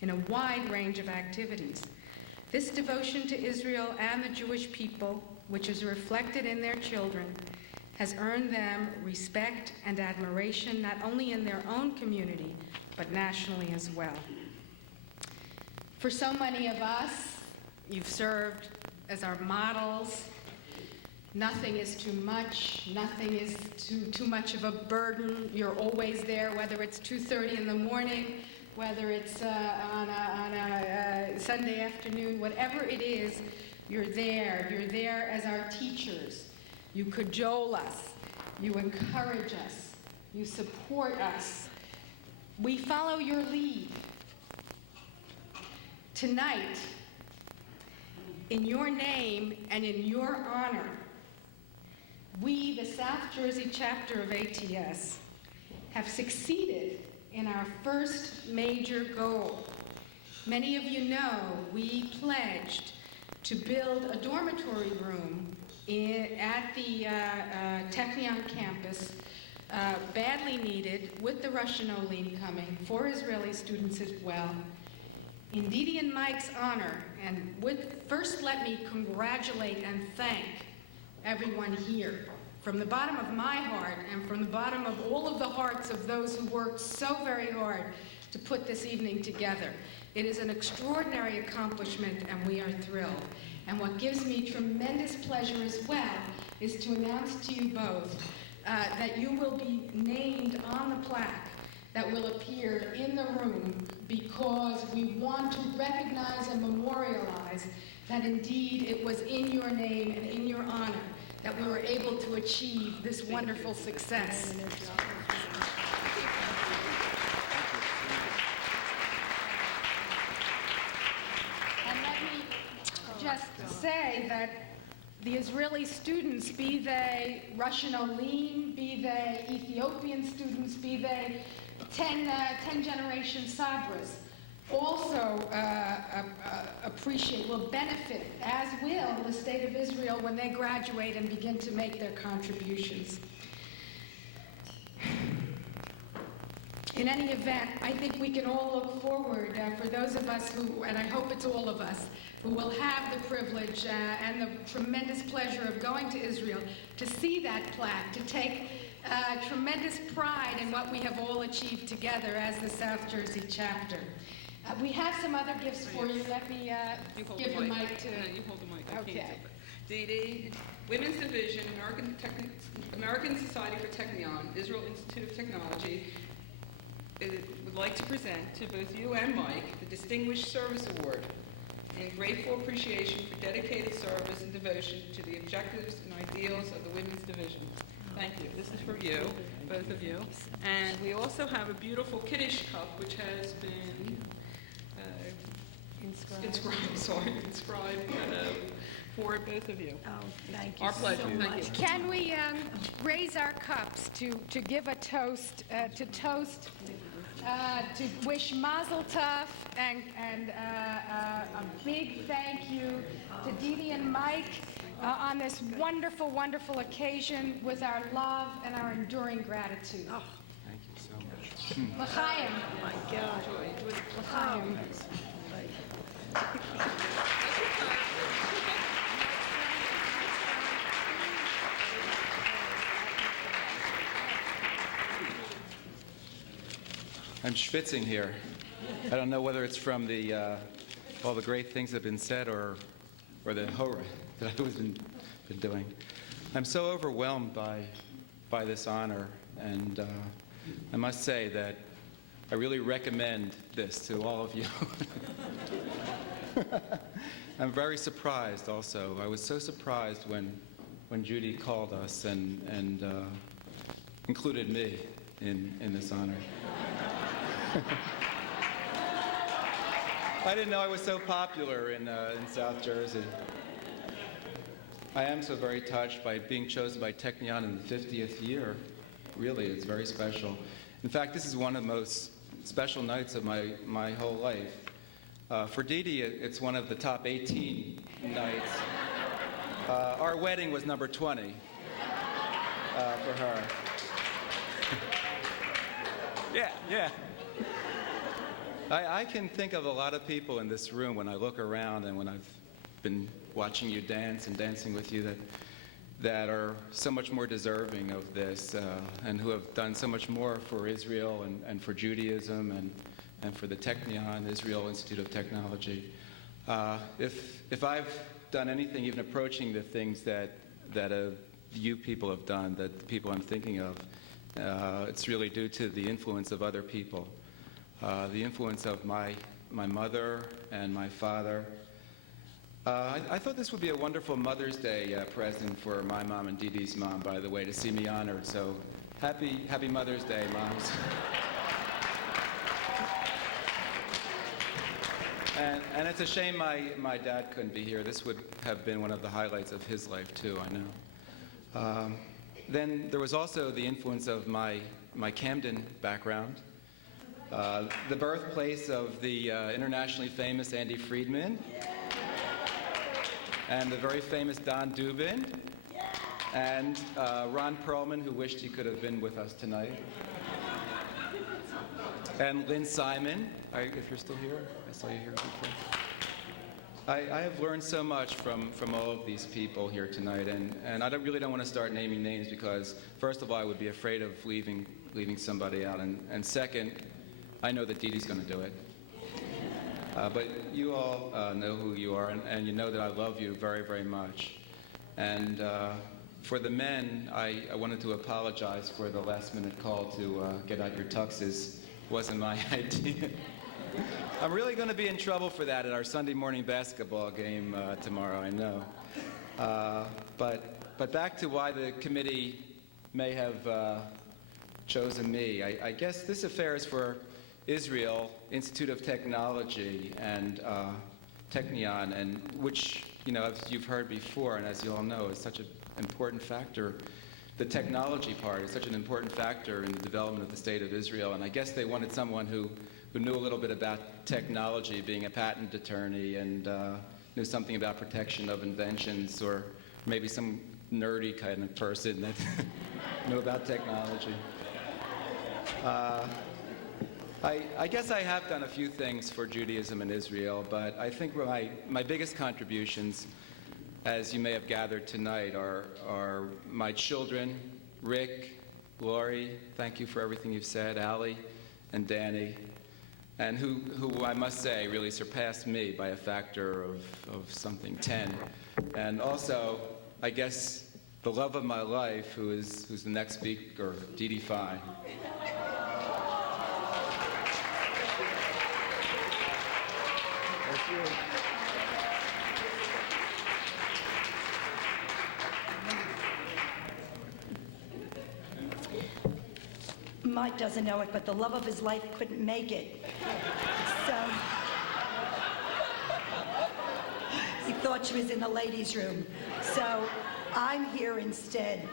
in a wide range of activities. This devotion to Israel and the Jewish people, which is reflected in their children, has earned them respect and admiration not only in their own community, but nationally as well. For so many of us, you've served as our models. Nothing is too much. Nothing is too much of a burden. You're always there, whether it's 2:30 in the morning, whether it's on a Sunday afternoon, whatever it is, you're there. You're there as our teachers. You cajole us. You encourage us. You support us. We follow your lead. Tonight, in your name and in your honor, we, the South Jersey chapter of ATS, have succeeded in our first major goal. Many of you know we pledged to build a dormitory room at the Technion campus, badly needed, with the Russian Olim coming, for Israeli students as well. In Didi and Mike's honor, and first let me congratulate and thank everyone here from the bottom of my heart and from the bottom of all of the hearts of those who worked so very hard to put this evening together. It is an extraordinary accomplishment, and we are thrilled. And what gives me tremendous pleasure as well is to announce to you both that you will be named on the plaque that will appear in the room, because we want to recognize and memorialize that indeed it was in your name and in your honor that we were able to achieve this wonderful success. And let me just say that the Israeli students, be they Russian Olim, be they Ethiopian students, be they 10-generation Sabras, also will benefit, as will the State of Israel when they graduate and begin to make their contributions. In any event, I think we can all look forward, for those of us who, and I hope it's all of us, who will have the privilege and the tremendous pleasure of going to Israel to see that plaque, to take tremendous pride in what we have all achieved together as the South Jersey chapter. We have some other gifts for you. Let me give the mic to... You hold the mic. Okay. The Women's Division, American Society for Technion, Israel Institute of Technology, would like to present to both you and Mike the Distinguished Service Award in grateful appreciation for dedicated service and devotion to the objectives and ideals of the Women's Division. Thank you. This is for you, both of you. And we also have a beautiful Kiddush cup, which has been inscribed for both of you. Oh, thank you. Our pleasure. So Thank much. you. Can we raise our cups to give a toast, to wish Mazel Tov and a big thank you to Didi and Mike on this wonderful, wonderful occasion with our love and our enduring gratitude. Oh, thank you so much. L'chaim. Oh, my God. L'chaim. I'm schwitzing here. I don't know whether it's from the all the great things that have been said or the horror that I've been doing. I'm so overwhelmed by this honor, and I must say that I really recommend this to all of you. I'm very surprised also. I was so surprised when Judy called us and included me in this honor. I didn't know I was so popular in South Jersey. I am so very touched by being chosen by Technion in the 50th year. Really, it's very special. In fact, this is one of the most special nights of my whole life. For Dee Dee, it's one of the top 18 nights. Our wedding was number 20 for her. Yeah. I can think of a lot of people in this room when I look around and when I've been watching you dance and dancing with you that are so much more deserving of this and who have done so much more for Israel and for Judaism and for the Technion, Israel Institute of Technology. If I've done anything even approaching the things that you people have done, that the people I'm thinking of, it's really due to the influence of other people. The influence of my mother and my father. I thought this would be a wonderful Mother's Day present for my mom and Dee Dee's mom, by the way, to see me honored. So happy Mother's Day, moms. And it's a shame my dad couldn't be here. This would have been one of the highlights of his life, too, I know. Then there was also the influence of my Camden background. The birthplace of the internationally famous Andy Friedman, and the very famous Don Dubin, and Ron Perlman, who wished he could have been with us tonight, and Lynn Simon, if you're still here. I saw you here before. I have learned so much from all of these people here tonight, and I really don't want to start naming names because, first of all, I would be afraid of leaving somebody out, and second, I know that Dee Dee's going to do it. But you all know who you are, and you know that I love you very, very much. And for the men, I wanted to apologize for the last-minute call to get out your tuxes. Wasn't my idea. I'm really going to be in trouble for that at our Sunday morning basketball game tomorrow, I know. But back to why the committee may have chosen me. I guess this affair is for Israel Institute of Technology and Technion, and which, as you've heard before, and as you all know, is such an important factor. The technology part is such an important factor in the development of the state of Israel, and I guess they wanted someone who knew a little bit about technology, being a patent attorney, and knew something about protection of inventions, or maybe some nerdy kind of person that knew about technology. I guess I have done a few things for Judaism in Israel, but I think my biggest contributions, as you may have gathered tonight, are my children, Rick, Lori, thank you for everything you've said, Allie, and Danny, and who I must say really surpassed me by a factor of something 10. And also, I guess, the love of my life, who's the next speaker, Dee Dee Fine. Mike doesn't know it, but the love of his life couldn't make it. So he thought she was in the ladies' room. So I'm here instead.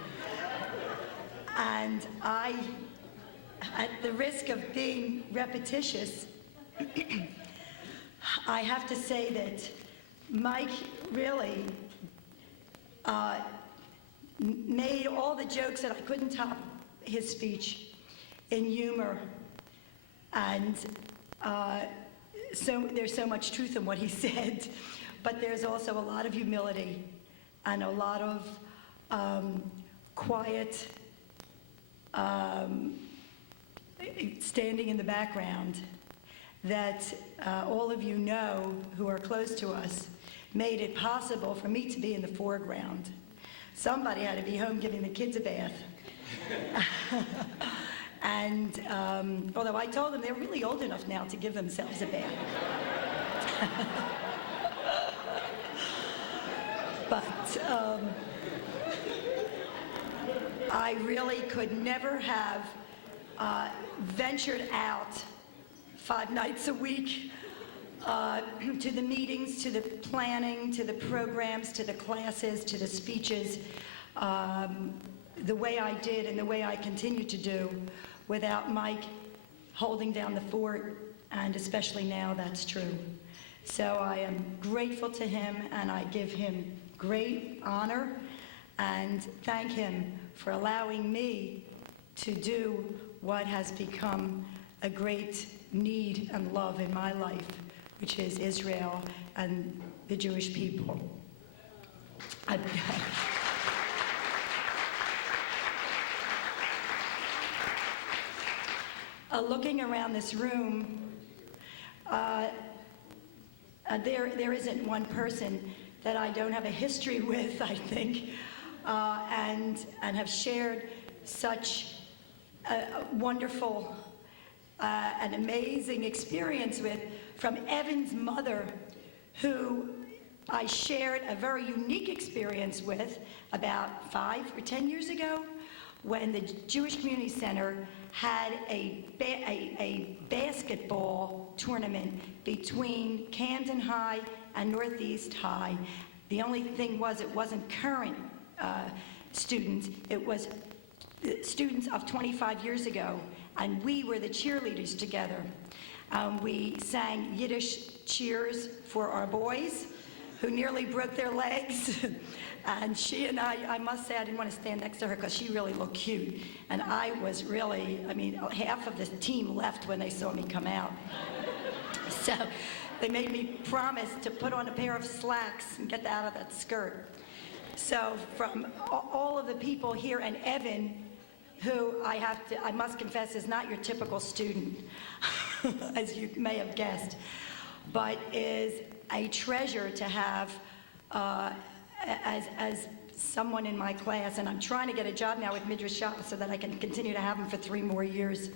And at the risk of being repetitious, I have to say that Mike really made all the jokes that I couldn't top his speech in humor, and so there's so much truth in what he said, but there's also a lot of humility and a lot of quiet standing in the background that all of you know who are close to us made it possible for me to be in the foreground. Somebody had to be home giving the kids a bath. And although I told them they're really old enough now to give themselves a bath. But I really could never have ventured out 5 nights a week to the meetings, to the planning, to the programs, to the classes, to the speeches, the way I did and the way I continue to do without Mike holding down the fort, and especially now that's true. So I am grateful to him, and I give him great honor and thank him for allowing me to do what has become a great need and love in my life, which is Israel and the Jewish people. Looking around this room, there isn't one person that I don't have a history with, I think, and have shared such a wonderful and amazing experience with, from Evan's mother, who I shared a very unique experience with about 5 or 10 years ago, when the Jewish Community Center had a basketball tournament between Camden High and Northeast High. The only thing was, it wasn't current students, it was students of 25 years ago, and we were the cheerleaders together. We sang Yiddish cheers for our boys, who nearly broke their legs. And she and I must say, I didn't want to stand next to her because she really looked cute. And I was really, I mean, half of the team left when they saw me come out. So they made me promise to put on a pair of slacks and get out of that skirt. So from all of the people here, and Evan, who I must confess is not your typical student, as you may have guessed, but is a treasure to have as someone in my class, and I'm trying to get a job now with Midrash Shah so that I can continue to have him for 3 more years.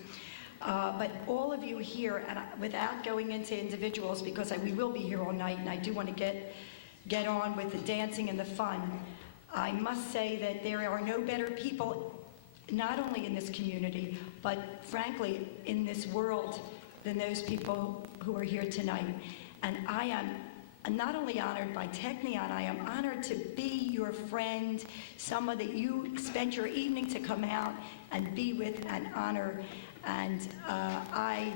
But all of you here, and without going into individuals, because we will be here all night, and I do want to get on with the dancing and the fun, I must say that there are no better people, not only in this community, but frankly in this world, than those people who are here tonight. And I am not only honored by Technion, I am honored to be your friend, someone that you spent your evening to come out and be with and honor. And I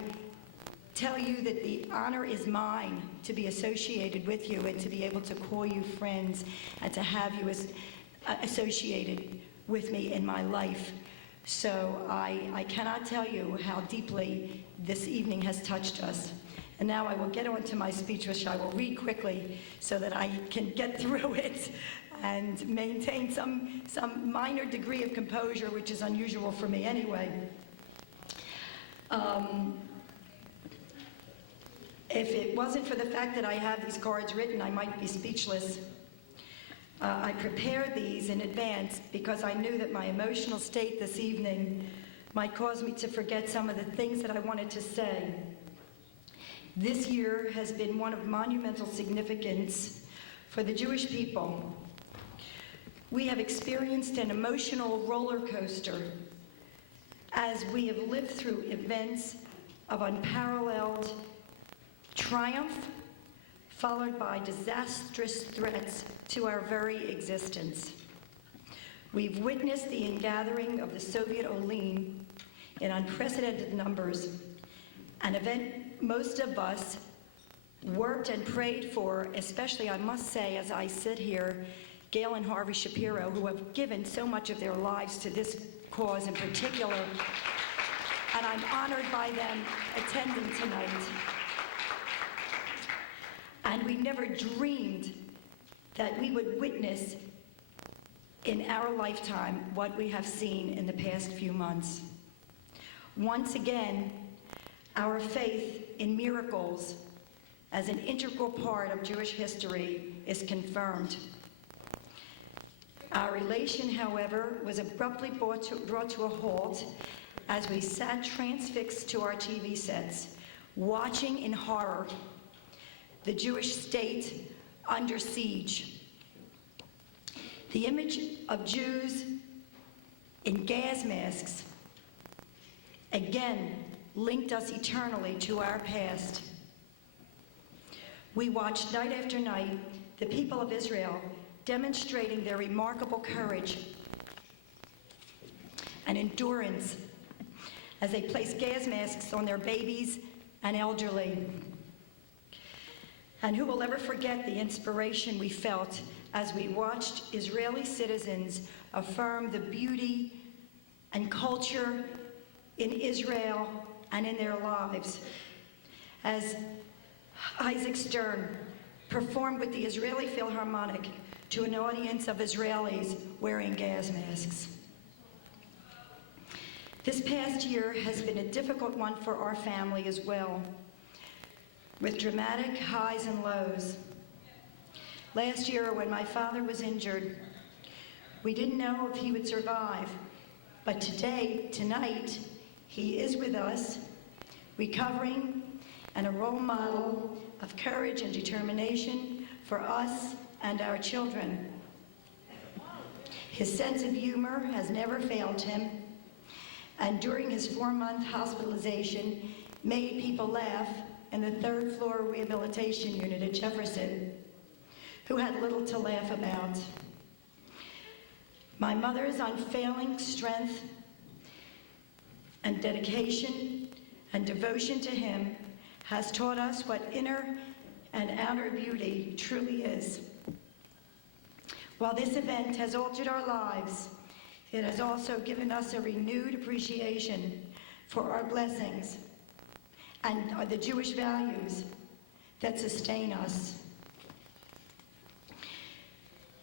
tell you that the honor is mine to be associated with you and to be able to call you friends and to have you associated with me in my life. So I cannot tell you how deeply this evening has touched us. And now I will get on to my speech, which I will read quickly so that I can get through it and maintain some minor degree of composure, which is unusual for me anyway. If it wasn't for the fact that I have these cards written, I might be speechless. I prepared these in advance because I knew that my emotional state this evening might cause me to forget some of the things that I wanted to say. This year has been one of monumental significance for the Jewish people. We have experienced an emotional roller coaster as we have lived through events of unparalleled triumph, followed by disastrous threats to our very existence. We've witnessed the ingathering of the Soviet Olim in unprecedented numbers, an event most of us worked and prayed for, especially, I must say, as I sit here, Gail and Harvey Shapiro, who have given so much of their lives to this cause in particular, and I'm honored by them attending tonight. And we never dreamed that we would witness in our lifetime what we have seen in the past few months. Once again, our faith in miracles as an integral part of Jewish history is confirmed. Our relation, however, was abruptly brought to a halt as we sat transfixed to our TV sets, watching in horror the Jewish state under siege. The image of Jews in gas masks again linked us eternally to our past. We watched night after night the people of Israel demonstrating their remarkable courage and endurance as they placed gas masks on their babies and elderly. And who will ever forget the inspiration we felt as we watched Israeli citizens affirm the beauty and culture in Israel and in their lives. As Isaac Stern performed with the Israeli Philharmonic to an audience of Israelis wearing gas masks. This past year has been a difficult one for our family as well, with dramatic highs and lows. Last year, when my father was injured, we didn't know if he would survive. But tonight, he is with us, recovering, and a role model of courage and determination for us and our children. His sense of humor has never failed him, and during his 4-month hospitalization, made people laugh in the 3rd floor rehabilitation unit at Jefferson, who had little to laugh about. My mother's unfailing strength and dedication and devotion to him has taught us what inner and outer beauty truly is. While this event has altered our lives, it has also given us a renewed appreciation for our blessings and the Jewish values that sustain us.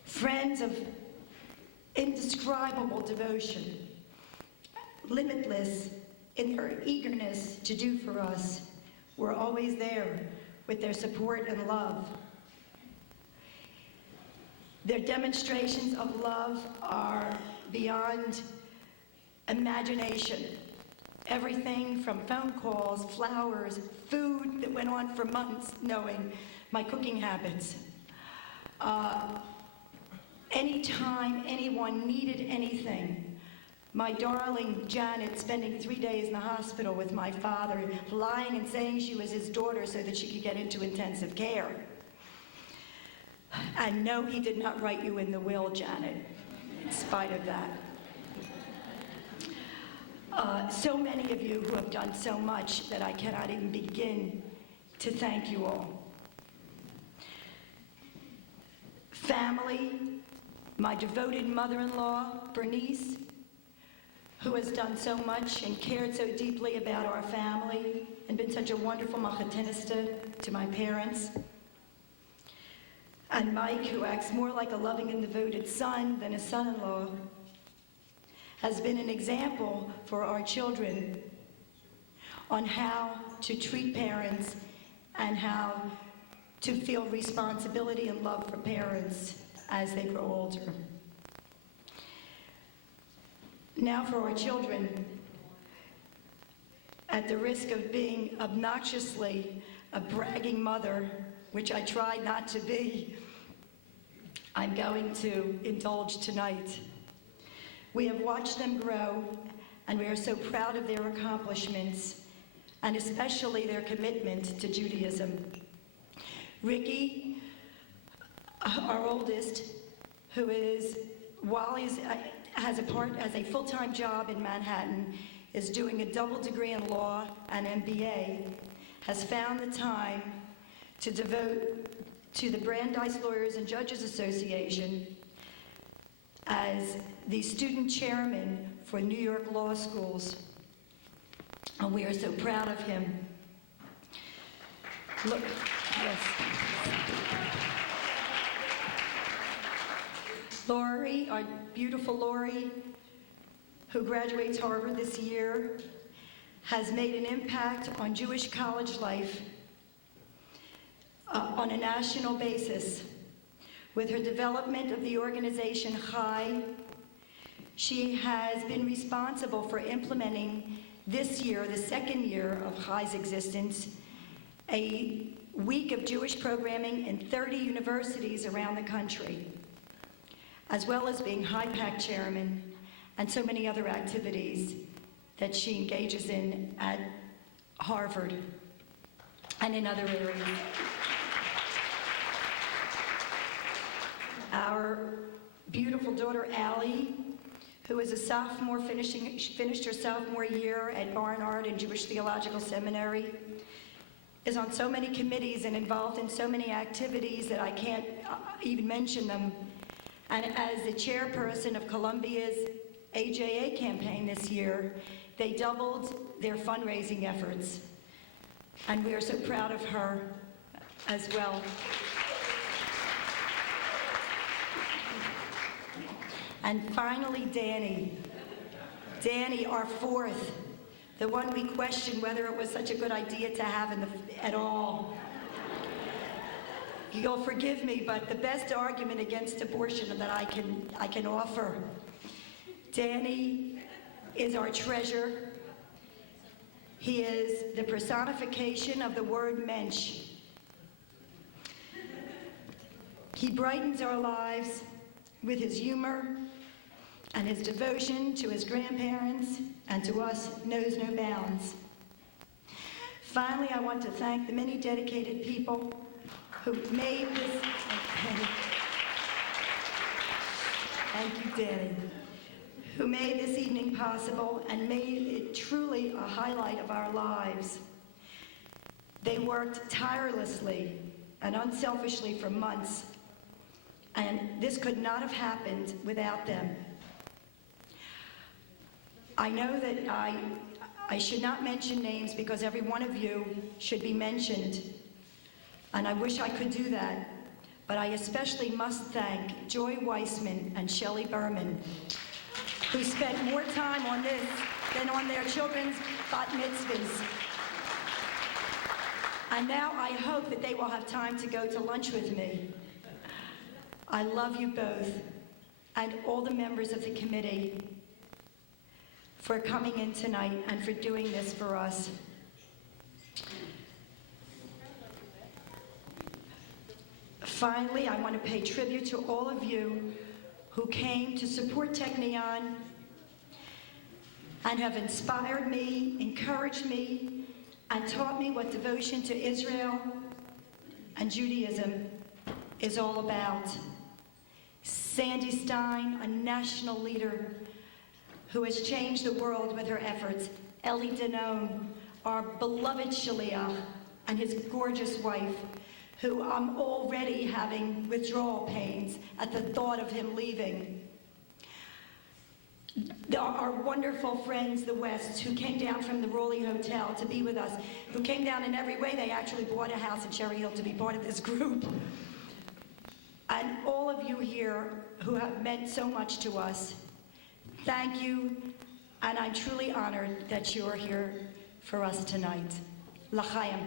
Friends of indescribable devotion, limitless in their eagerness to do for us, were always there with their support and love. Their demonstrations of love are beyond imagination. Everything from phone calls, flowers, food that went on for months, knowing my cooking habits. Anytime anyone needed anything, my darling Janet spending 3 days in the hospital with my father, lying and saying she was his daughter so that she could get into intensive care. And no, he did not write you in the will, Janet, in spite of that. So many of you who have done so much that I cannot even begin to thank you all. Family, my devoted mother-in-law, Bernice, who has done so much and cared so deeply about our family and been such a wonderful machatenista to my parents. And Mike, who acts more like a loving and devoted son than a son-in-law, has been an example for our children on how to treat parents and how to feel responsibility and love for parents as they grow older. Now for our children, at the risk of being obnoxiously a bragging mother, which I tried not to be, I'm going to indulge tonight. We have watched them grow, and we are so proud of their accomplishments, and especially their commitment to Judaism. Ricky, our oldest, who is, while he has a full-time job in Manhattan, is doing a double degree in law and MBA, has found the time to devote to the Brandeis Lawyers and Judges Association as the student chairman for New York law schools. And we are so proud of him. Look, yes. Lori, our beautiful Lori, who graduates Harvard this year, has made an impact on Jewish college life on a national basis. With her development of the organization Chai, she has been responsible for implementing this year, the second year of Chai's existence, a week of Jewish programming in 30 universities around the country, as well as being HIPAC chairman and so many other activities that she engages in at Harvard and in other areas. our beautiful daughter, Allie, who is a sophomore, finished her sophomore year at Barnard and Jewish Theological Seminary, is on so many committees and involved in so many activities that I can't even mention them. And as the chairperson of Columbia's AJA campaign this year, they doubled their fundraising efforts. And we are so proud of her as well. And finally, Danny. Danny, our fourth, the one we questioned whether it was such a good idea to have at all. You'll forgive me, but the best argument against abortion that I can offer. Danny is our treasure. He is the personification of the word mensch. He brightens our lives with his humor, and his devotion to his grandparents and to us knows no bounds. Finally, I want to thank the many dedicated people who made this, thank you, Danny, who made this evening possible and made it truly a highlight of our lives. They worked tirelessly and unselfishly for months, and this could not have happened without them. I know that I should not mention names because every one of you should be mentioned, and I wish I could do that, but I especially must thank Joy Weissman and Shelley Berman, who spent more time on this than on their children's bat mitzvahs. And now I hope that they will have time to go to lunch with me. I love you both and all the members of the committee for coming in tonight and for doing this for us. Finally, I want to pay tribute to all of you who came to support Technion and have inspired me, encouraged me, and taught me what devotion to Israel and Judaism is all about. Sandy Stein, a national leader who has changed the world with her efforts. Ellie Danone, our beloved Shaliach, and his gorgeous wife, who I'm already having withdrawal pains at the thought of him leaving. Our wonderful friends, the Wests, who came down from the Raleigh Hotel to be with us, who came down in every way. They actually bought a house in Cherry Hill to be part of this group. And all of you here who have meant so much to us, thank you, and I'm truly honored that you are here for us tonight. L'chaim.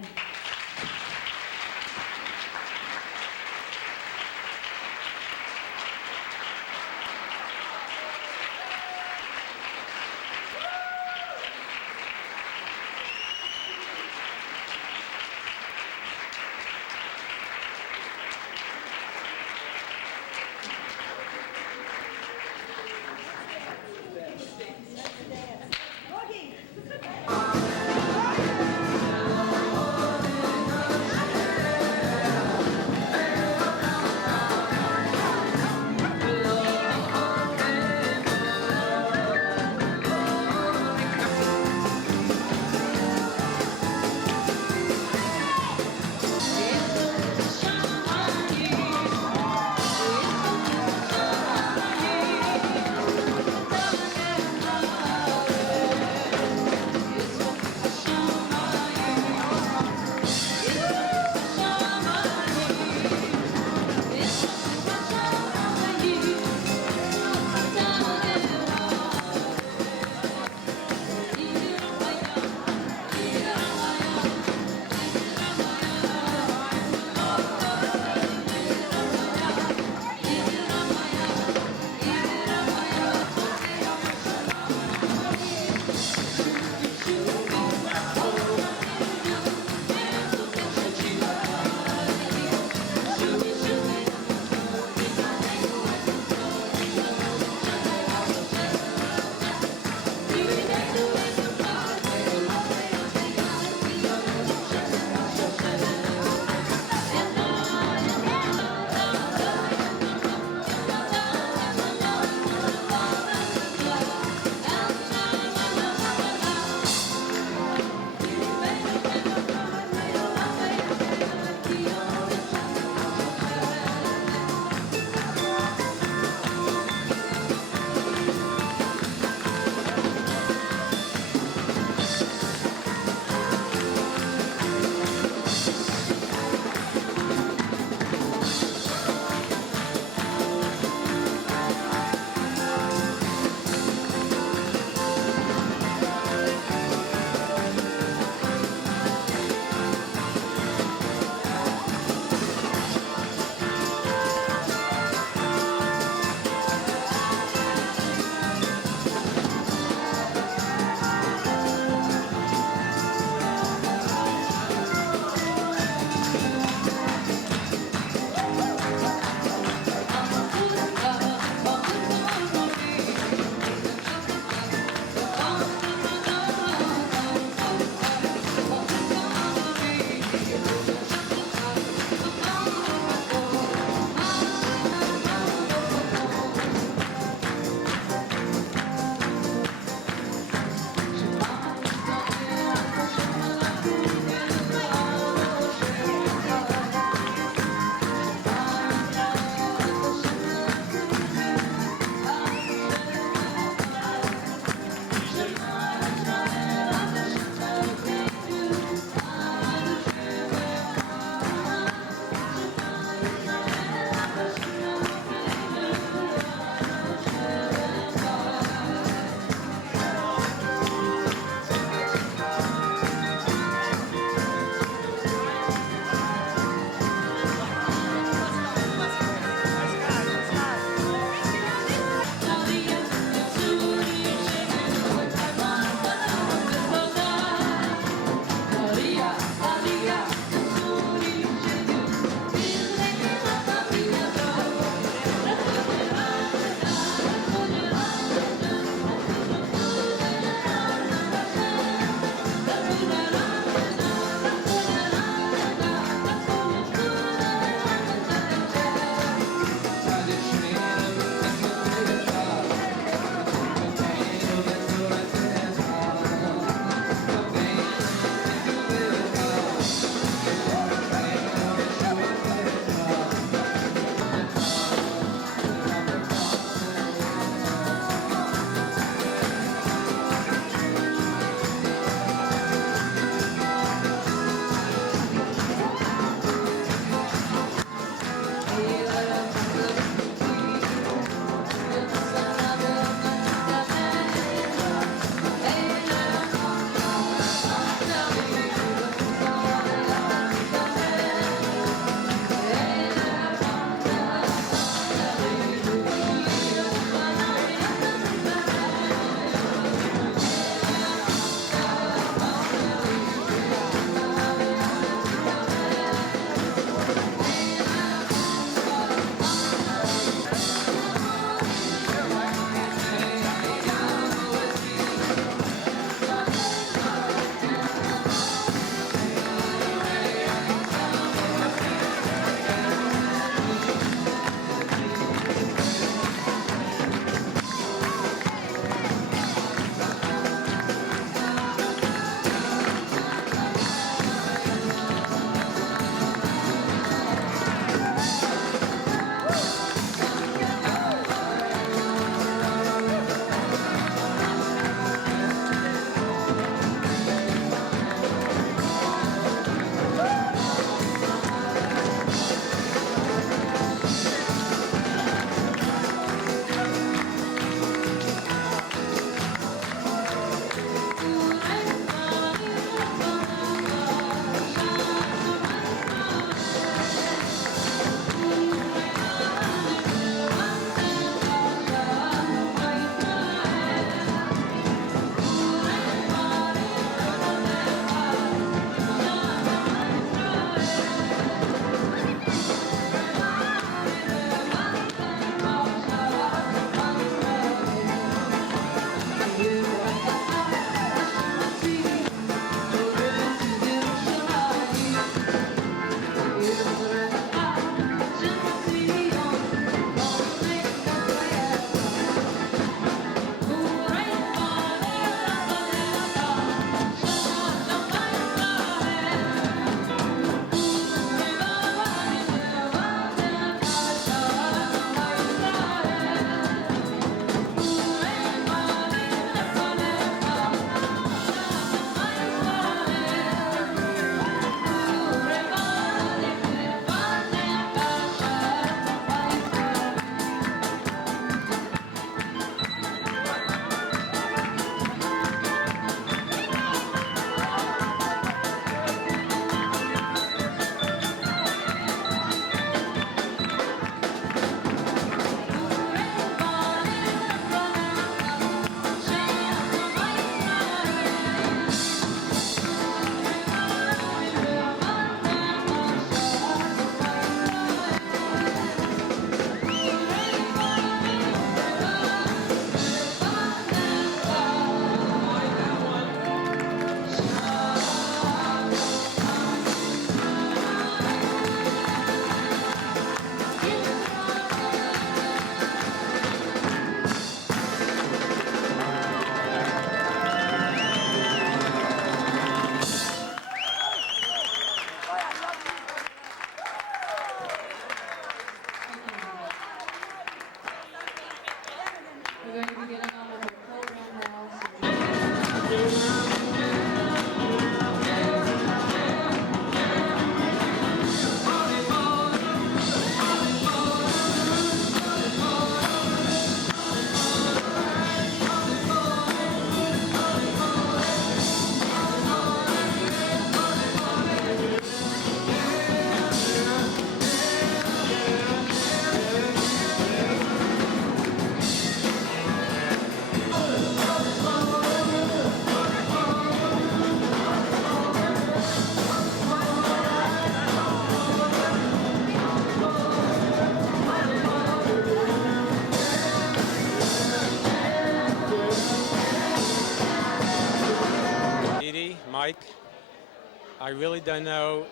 I really don't know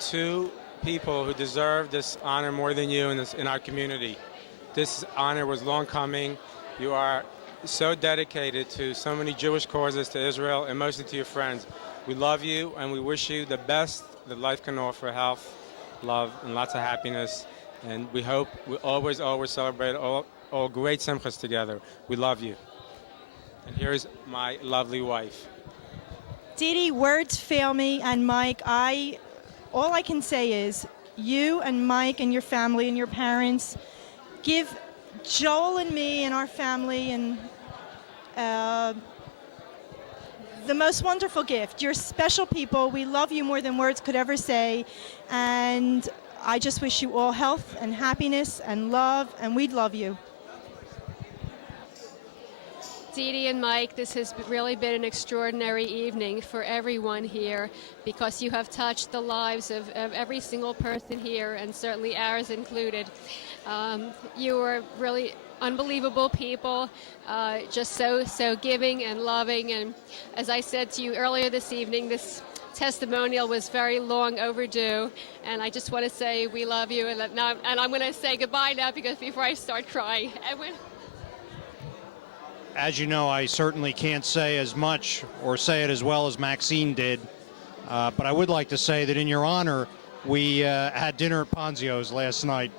two people who deserve this honor more than you in our community. This honor was long coming. You are so dedicated to so many Jewish causes, to Israel, and mostly to your friends. We love you, and we wish you the best that life can offer: health, love, and lots of happiness. And we hope we always celebrate all great simchas together. We love you. And here's my lovely wife. Dee Dee, words fail me, and Mike, all I can say is you and Mike and your family and your parents give Joel and me and our family and the most wonderful gift. You're special people. We love you more than words could ever say, and I just wish you all health and happiness and love, and we'd love you. Dee Dee and Mike, this has really been an extraordinary evening for everyone here, because you have touched the lives of every single person here, and certainly ours included. You are really unbelievable people, just so giving and loving. And as I said to you earlier this evening, this testimonial was very long overdue, and I just want to say we love you, and I'm going to say goodbye now because before I start crying. Edwin? As you know, I certainly can't say as much or say it as well as Maxine did, but I would like to say that in your honor, we had dinner at Ponzio's last night.